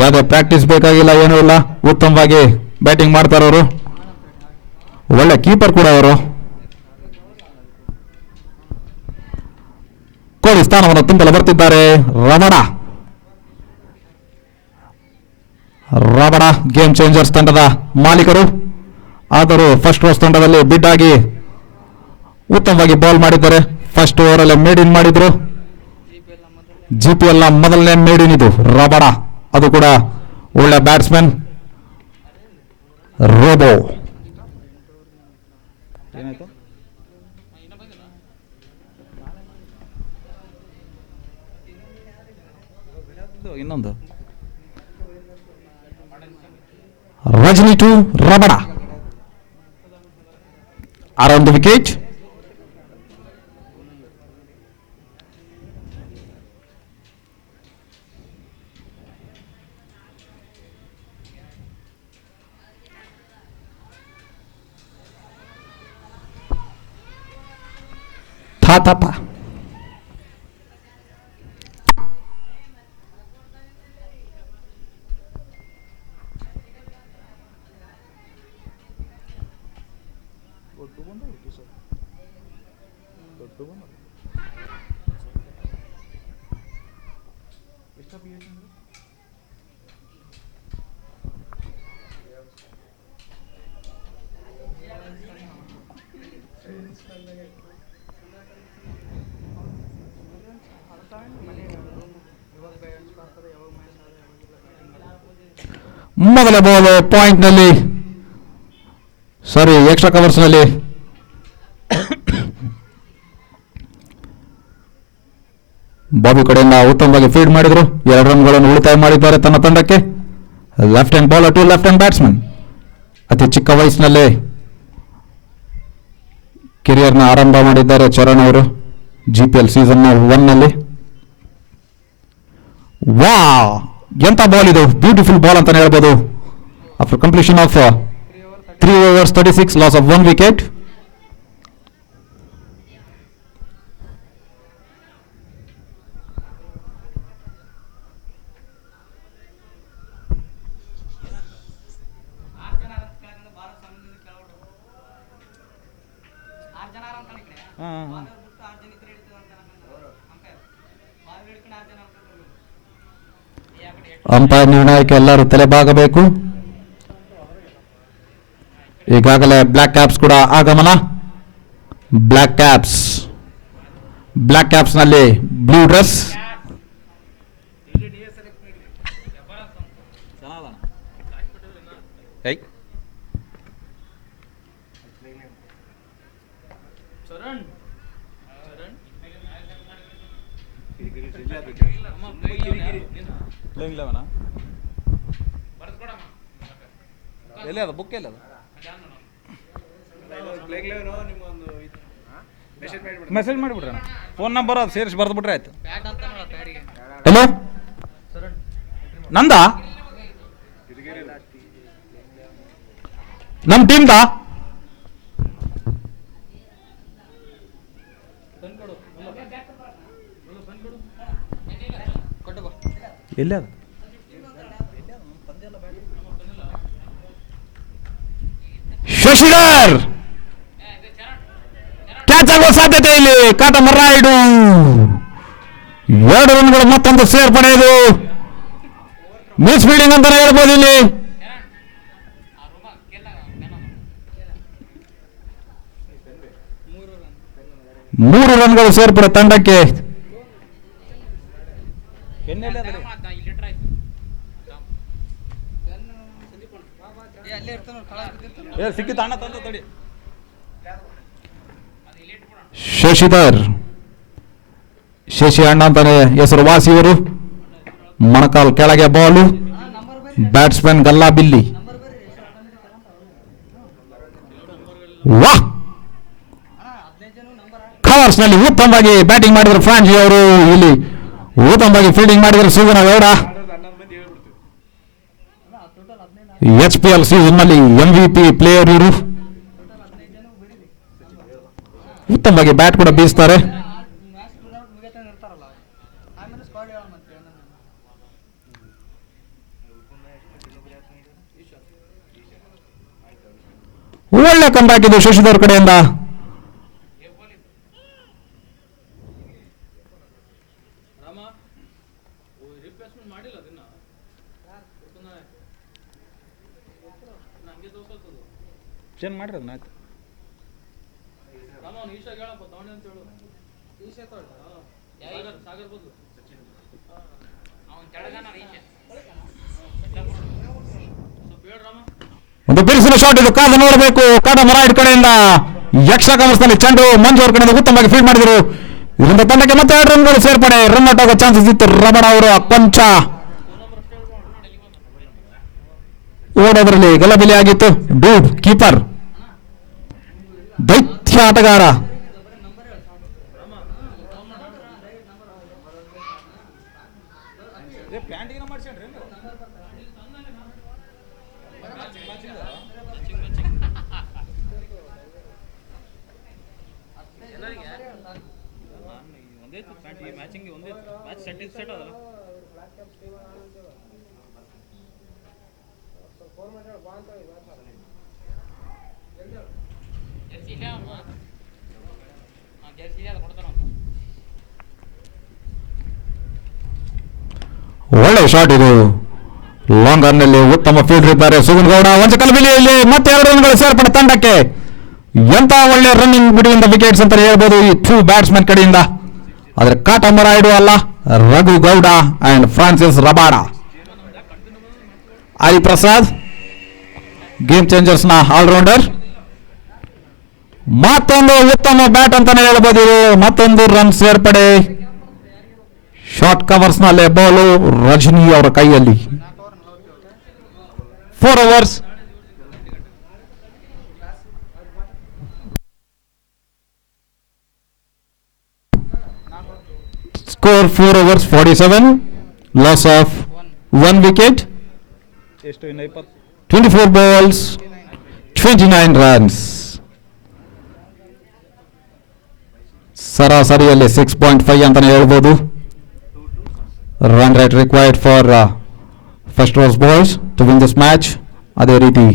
ಯಾವುದೇ ಪ್ರಾಕ್ಟೀಸ್ ಬೇಕಾಗಿಲ್ಲ, ಏನೂ ಇಲ್ಲ, ಉತ್ತಮವಾಗಿ ಬ್ಯಾಟಿಂಗ್ ಮಾಡ್ತಾರೆ ಅವರು. ಒಳ್ಳೆ ಕೀಪರ್ ಕೂಡ ಅವರು. ಕೊಹ್ಲಿ ಸ್ಥಾನವನ್ನು ತುಂಬಲು ಬರ್ತಿದ್ದಾರೆ. ರಬಡ ಗೇಮ್ ಚೇಂಜರ್ಸ್ ತಂಡದ ಮಾಲೀಕರು. ಆದರೂ ಫಸ್ಟ್ ರೋಸ್ ತಂಡದಲ್ಲಿ ಬಿಡ್ ಆಗಿ ಉತ್ತಮವಾಗಿ ಬೌಲ್ ಮಾಡಿದ್ದಾರೆ. ಫಸ್ಟ್ ಓವರಲ್ಲಿ ಮೇಡ್ ಇನ್ ಮಾಡಿದ್ರು. GPL ನ ಮೊದಲನೇ ಮೇಡ್ ಇನ್ ಇದು ರಬಡ. ಅದು ಕೂಡ ಒಳ್ಳೆ ಬ್ಯಾಟ್ಸ್ಮನ್ ರೋಬೋ. ಏನಾಯ್ತು? ಇನ್ನೊಂದು Rajani to Rabada around the wicket. ಥಾತಪ ಮೊದಲ ಬಾಲ್ ಪಾಯಿಂಟ್ ನಲ್ಲಿ, ಸಾರಿ ಎಕ್ಸ್ಟ್ರಾ ಕವರ್ಸ್ ನಲ್ಲಿ ಬಾಬಿ ಕಡೆಯಿಂದ ಉತ್ತಮವಾಗಿ ಫೀಲ್ಡ್ ಮಾಡಿದ್ರು. 2 ರನ್ಗಳನ್ನು ಉಳಿತಾಯ ಮಾಡಿದ್ದಾರೆ ತನ್ನ ತಂಡಕ್ಕೆ. Left hand bowler to left hand batsman. ಅತಿ ಚಿಕ್ಕ ವಯಸ್ಸಿನಲ್ಲೇ ಕೆರಿಯರ್ನ ಆರಂಭ ಮಾಡಿದ್ದಾರೆ ಚರಣ್ ಅವರು GPL ಸೀಸನ್ 1 ನಲ್ಲಿ. ವಾ, ಎಂತ ಬಾಲ್ ಇದು, ಬ್ಯೂಟಿಫುಲ್ ಬಾಲ್ ಅಂತಾನೆ ಹೇಳ್ಬೋದು. After completion of 3 overs 36, loss of 1 wicket. Umpire ನಿರ್ಣಯಕ್ಕೆ ಎಲ್ಲರೂ ತಲೆಬಾಗಬೇಕು. ಈಗಾಗಲೇ ಬ್ಲ್ಯಾಕ್ ಕ್ಯಾಪ್ಸ್ ಕೂಡ ಆಗಮನ. ಬ್ಲ್ಯಾಕ್ ಕ್ಯಾಪ್ಸ್ ನಲ್ಲಿ ಬ್ಲೂ ಡ್ರೆಸ್. ಎಲ್ಲಿ ಅದ ಬುಕ್ ಎಲ್ಲಿ ಅದ ಮೆಸೇಜ್ ಮಾಡಿಬಿಡ್ರಿ ಫೋನ್ ನಂಬರ್ ಅದು ಸೇರಿಸಿ ಬರ್ದು ಬಿಟ್ರೆ ಆಯ್ತು. ಹಲೋ ನಂದ ನಮ್ಮ ಟೀಮ್ದ ಎಲ್ಲಿ ಅದ ಶಶಿಧರ್ ಕ್ಯಾಚ್ ಆಗುವ ಸಾಧ್ಯತೆ ಇಲ್ಲಿ. ಕಾಟಮರಾಯುಡು 2 ರನ್ಗಳು ಮತ್ತೊಂದು ಸೇರ್ಪಡೆ. ಇದು ಮಿಸ್ ಫೀಲ್ಡಿಂಗ್ ಅಂತಾನೆ ಹೇಳ್ಬೋದು. ಇಲ್ಲಿ 3 ರನ್ಗಳು ಸೇರ್ಪಡೆ ತಂಡಕ್ಕೆ. ಸಿಕ್ಕಿತ ಅಣ್ಣ ತಂದ ತಡಿ. ಶಶಿ ಅಣ್ಣ ಅಂತಾನೆ ಹೆಸರು ವಾಸಿಯವರು. ಮೊಣಕಾಲ್ ಕೆಳಗೆ ಬಾಲು. ಬ್ಯಾಟ್ಸ್ಮನ್ ಗಲ್ಲಾ ಬಿಲ್ಲಿ. ವಾಹ್, ಕವರ್ಸ್ ನಲ್ಲಿ ಉತ್ತಮವಾಗಿ ಬ್ಯಾಟಿಂಗ್ ಮಾಡಿದ್ರು ಫ್ರಾಂಜಿ ಅವರು. ಇಲ್ಲಿ ಉತ್ತಮವಾಗಿ ಫೀಲ್ಡಿಂಗ್ ಮಾಡಿದ್ರು ಸುಗುಣ ಗೌಡ. HPL ಸೀಸನ್ ನಲ್ಲಿ MVP ಪ್ಲೇಯರ್ ಇವರು. ಉತ್ತಮವಾಗಿ ಬ್ಯಾಟ್ ಕೂಡ ಬೀಸ್ತಾರೆ. ಒಳ್ಳೆ ಕಂಬ್ಯಾಕ್ ಇದು ಶಶಿಧರ್ ಕಡೆಯಿಂದ. ಚೇಂಜ್ ಮಾಡ್ರಿ ಅದನ್ನ ಆಯ್ತು. ಒಂದು ಬಿರುಸಿನ ಶಾಟ್ ಇದು. ಕಾದು ನೋಡಬೇಕು. ಕಾಟಮರಾಯುಡು ಕಡೆಯಿಂದ ಯಕ್ಷ ಕವರ್ಸ್ನಲ್ಲಿ ಚೆಂಡು ಮಂಜು ಅವ್ರ ಕಡೆಯಿಂದ ಉತ್ತಮವಾಗಿ ಫೀಲ್ಡ್ ಮಾಡಿದರು. ಇದರಿಂದ ತಂಡಕ್ಕೆ ಮತ್ತೆ 2 ರನ್ಗಳು ಸೇರ್ಪಡೆ. ರನ್ ಔಟ್ ಆಗೋ ಚಾನ್ಸಸ್ ಇತ್ತು. ರಮಣ ಅವರು ಕೊಂಚ ಓಡೋದ್ರಲ್ಲಿ ಗಲಬಿಲಿ ಆಗಿತ್ತು. ಡೂಡ್ ಕೀಪರ್ ದೈತ್ಯ ಆಟಗಾರ. ಒಳ್ಳೆ ಶಾಟ್ ಇದು. ಲಾಂಗ್ ರನ್ ನಲ್ಲಿ ಉತ್ತಮ ಫೀಲ್ಡರ್ ಇದ್ದಾರೆ ಸುಗುಣ್ ಗೌಡ. ಒಂಚಕಲ್ಬಿಲಿಯಲ್ಲಿ ಮತ್ತೆ 2 ರನ್ಗಳು ಸೇರ್ಪಡೆ ತಂಡಕ್ಕೆ. ಎಂತ ಒಳ್ಳೆ ರನ್ನಿಂಗ್ ಬಿಡುವಿಂದ ವಿಕೆಟ್ಸ್ ಅಂತ ಹೇಳ್ಬೋದು ಈ 2 ಬ್ಯಾಟ್ಸ್ಮನ್ ಕಡೆಯಿಂದ. ಆದ್ರೆ ಕಾಟಮರಾಯುಡು ಅಲ್ಲ, Raghu Gowda and Francis Rabada. Hariprasad game changers ನ ಆಲ್ರೌಂಡರ್. ಮತ್ತೊಂದು ಉತ್ತಮ ಬ್ಯಾಟ್ ಅಂತಾನೆ ಹೇಳ್ಬೋದು. ಮತ್ತೊಂದು ರನ್ ಸೇರ್ಪಡೆ. ಶಾರ್ಟ್ ಕವರ್ಸ್ ನಲ್ಲೇ ಬಾಲು ರಜನಿ ಅವರ ಕೈಯಲ್ಲಿ. 4 overs. Score 4 overs 47. Loss of 1 wicket. ಎಷ್ಟು ಇನ್ನು 20 24 balls 29 runs. ಸರಾಸರಿಯಲ್ಲಿ 6.5 ಅಂತಾನೆ ಹೇಳ್ಬೋದು. Run rate required for first Rose boys to win this match. ಅದೇ ರೀತಿ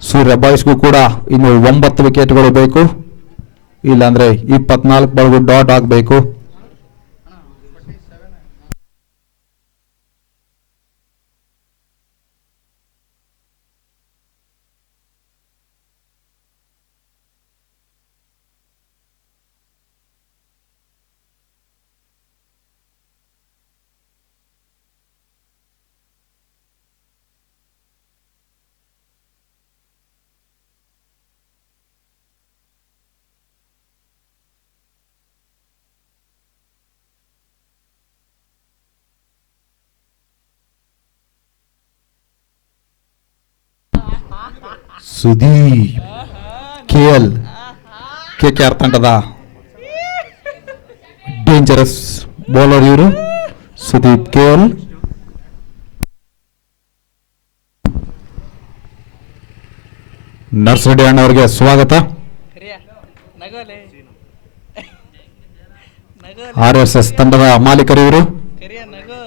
ಸೂರ್ಯ ಬಾಯ್ಸ್ಗೂ ಕೂಡ ಇನ್ನು 9 ವಿಕೆಟ್ಗಳು ಬೇಕು. ಇಲ್ಲಾಂದ್ರೆ 24 ಬಾಲ್ಗೂ ಡಾಟ್ ಆಗಬೇಕು. ಸುದೀಪ್ KL KKR ತಂಡದ ಡೇಂಜರಸ್ ಬೌಲರ್ ಇವರು ಸುದೀಪ್ KL. ನರ್ಸರೆಡ್ಡಿ ಅಣ್ಣವರಿಗೆ ಸ್ವಾಗತ. ನಗೋಲೆ RSS ತಂಡದ ಮಾಲೀಕರು ಇವರು. ಕರಿಯ ನಗೋ.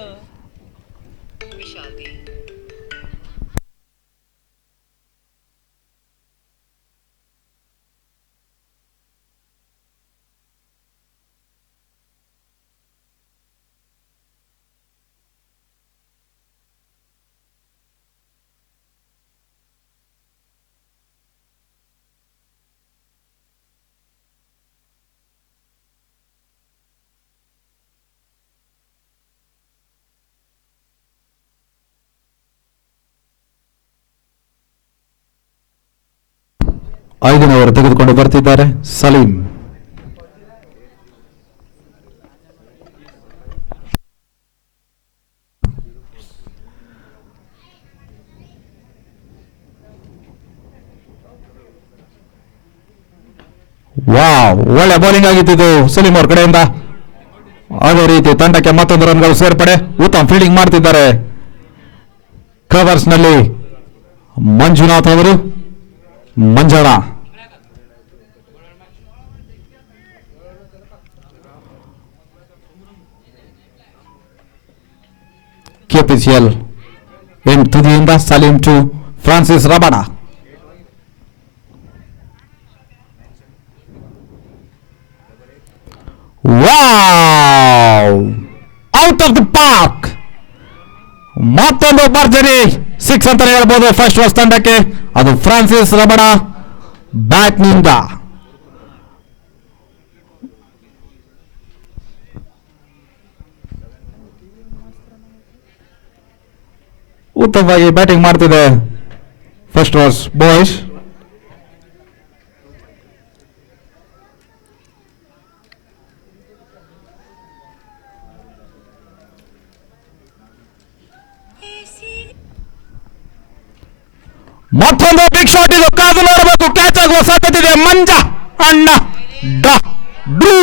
5ನೇ ಓವರ್ ತೆಗೆದುಕೊಂಡು ಬರ್ತಿದ್ದಾರೆ ಸಲೀಂ. ವಾವ್, ಒಳ್ಳೆ ಬೌಲಿಂಗ್ ಆಗಿತ್ತು ಸಲೀಂ ಅವ್ರ ಕಡೆಯಿಂದ. ಅದೇ ರೀತಿ ತಂಡಕ್ಕೆ ಮತ್ತೊಂದು ರನ್ಗಳು ಸೇರ್ಪಡೆ. ಉತ್ತಮ ಫೀಲ್ಡಿಂಗ್ ಮಾಡ್ತಿದ್ದಾರೆ ಕವರ್ಸ್ ನಲ್ಲಿ ಮಂಜುನಾಥ್ ಅವರು. ಮಂಜಾಳ KPCL ಎಂಡ್ ತುದಿಯಿಂದ Saleem to Francis Rabada. Wow, out of the park. ಮತ್ತೊಂದು ಭರ್ಜರಿ 6 ಅಂತ ಹೇಳ್ಬೋದು ಫಸ್ಟ್ ವಾಸ್ ತಂಡಕ್ಕೆ. ಅದು ಫ್ರಾನ್ಸಿಸ್ ರಬಡ ಬ್ಯಾಟ್ನಿಂದ. ಉತ್ತಮವಾಗಿ ಬ್ಯಾಟಿಂಗ್ ಮಾಡ್ತಿದೆ ಫಸ್ಟ್ ವಾಸ್ ಬಾಯ್ಸ್. ಮತ್ತೊಂದು ಬಿಗ್ ಶಾಟ್ ಇದು, ಕಾದು ನೋಡಬೇಕು. ಕ್ಯಾಚ್ ಆಗುವ ಸಾಧ್ಯತೆ ಇದೆ. ಮಂಜ ಅಣ್ಣ ಡ ಡ್ರೂ.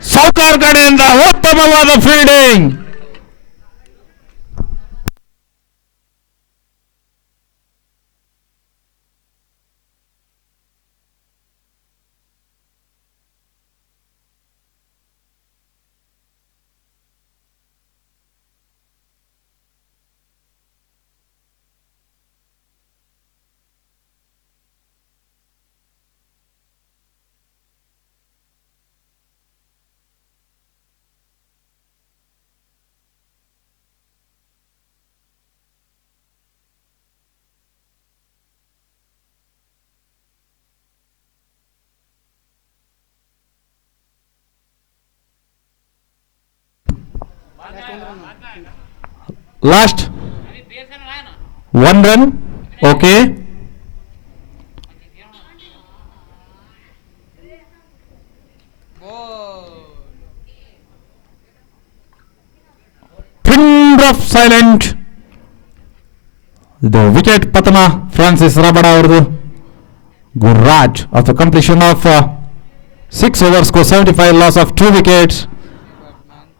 ಸೌಕಾರ್ ಕಡೆಯಿಂದ ಉತ್ತಮವಾದ fielding. Last one run. Okay. Pin drop silent. The wicket patana Francis Rabada ಅವ್ರದು. Gurraj after completion of 6 overs score 75 loss of 2 wickets.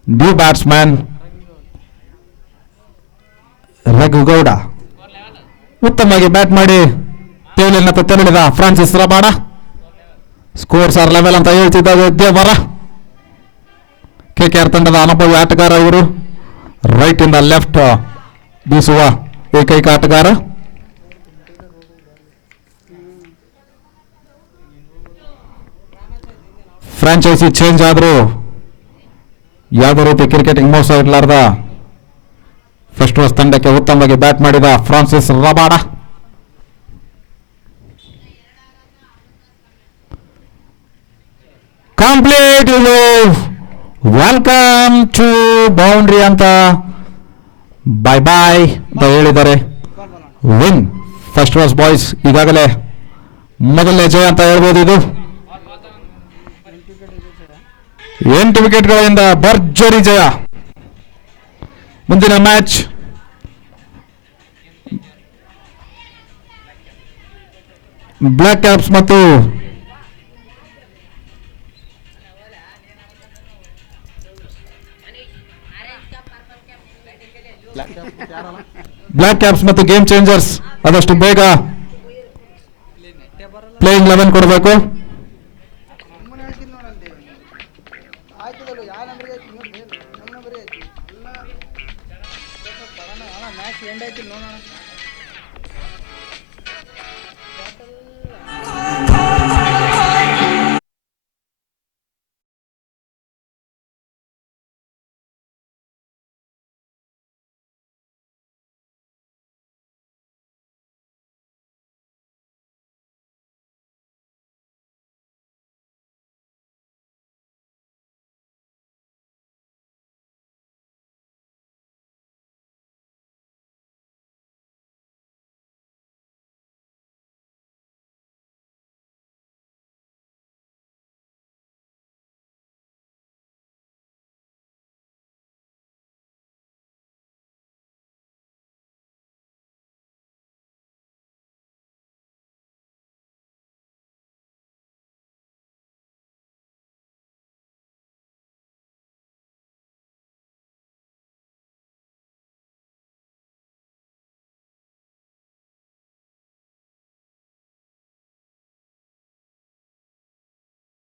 New batsman Raghu Gowda ಉತ್ತಮವಾಗಿ ಬ್ಯಾಟ್ ಮಾಡಿ ಟೇಬಲಿನ ತೆರಳಿದ Francis Rabada. Scores are level ಅಂತ ಹೇಳ್ತಿದ್ದ ದೇವರ. KKR ತಂಡದ ಅನುಭವಿ ಆಟಗಾರ ಇವರು. ರೈಟ್ ಇಂದ ಲೆಫ್ಟ್ ಬೀಸುವ ಏಕೈಕ ಆಟಗಾರ. ಫ್ರಾಂಚೈಸಿ ಚೇಂಜ್ ಆದರೂ ಯಾವುದೇ ರೀತಿ ಕ್ರಿಕೆಟಿಂಗ್ ಮೋಸ ಇರಲಾರ್ದ ಫಸ್ಟ್ ವಾಸ್ ತಂಡಕ್ಕೆ ಉತ್ತಮವಾಗಿ ಬ್ಯಾಟ್ ಮಾಡಿದ Francis Rabada. Complete welcome to boundary ಅಂತ ಬಾಯ್ ಬಾಯ್ ಅಂತ ಹೇಳಿದ್ದಾರೆ. ವಿನ್ ಫಸ್ಟ್ ವಾಸ್ ಬಾಯ್ಸ್ ಈಗಾಗಲೇ ಮೊದಲನೇ ಜಯ ಅಂತ ಹೇಳ್ಬೋದು. ಇದು 8 ವಿಕೆಟ್ಗಳಿಂದ ಭರ್ಜರಿ ಜಯ. ಮುಂದಿನ ಮ್ಯಾಚ್ ಬ್ಲ್ಯಾಕ್ ಕ್ಯಾಪ್ಸ್ ಮತ್ತು ಗೇಮ್ ಚೇಂಜರ್ಸ್ ಆದಷ್ಟು ಬೇಗ ಪ್ಲೇಯಿಂಗ್ 11 ಕೊಡಬೇಕು.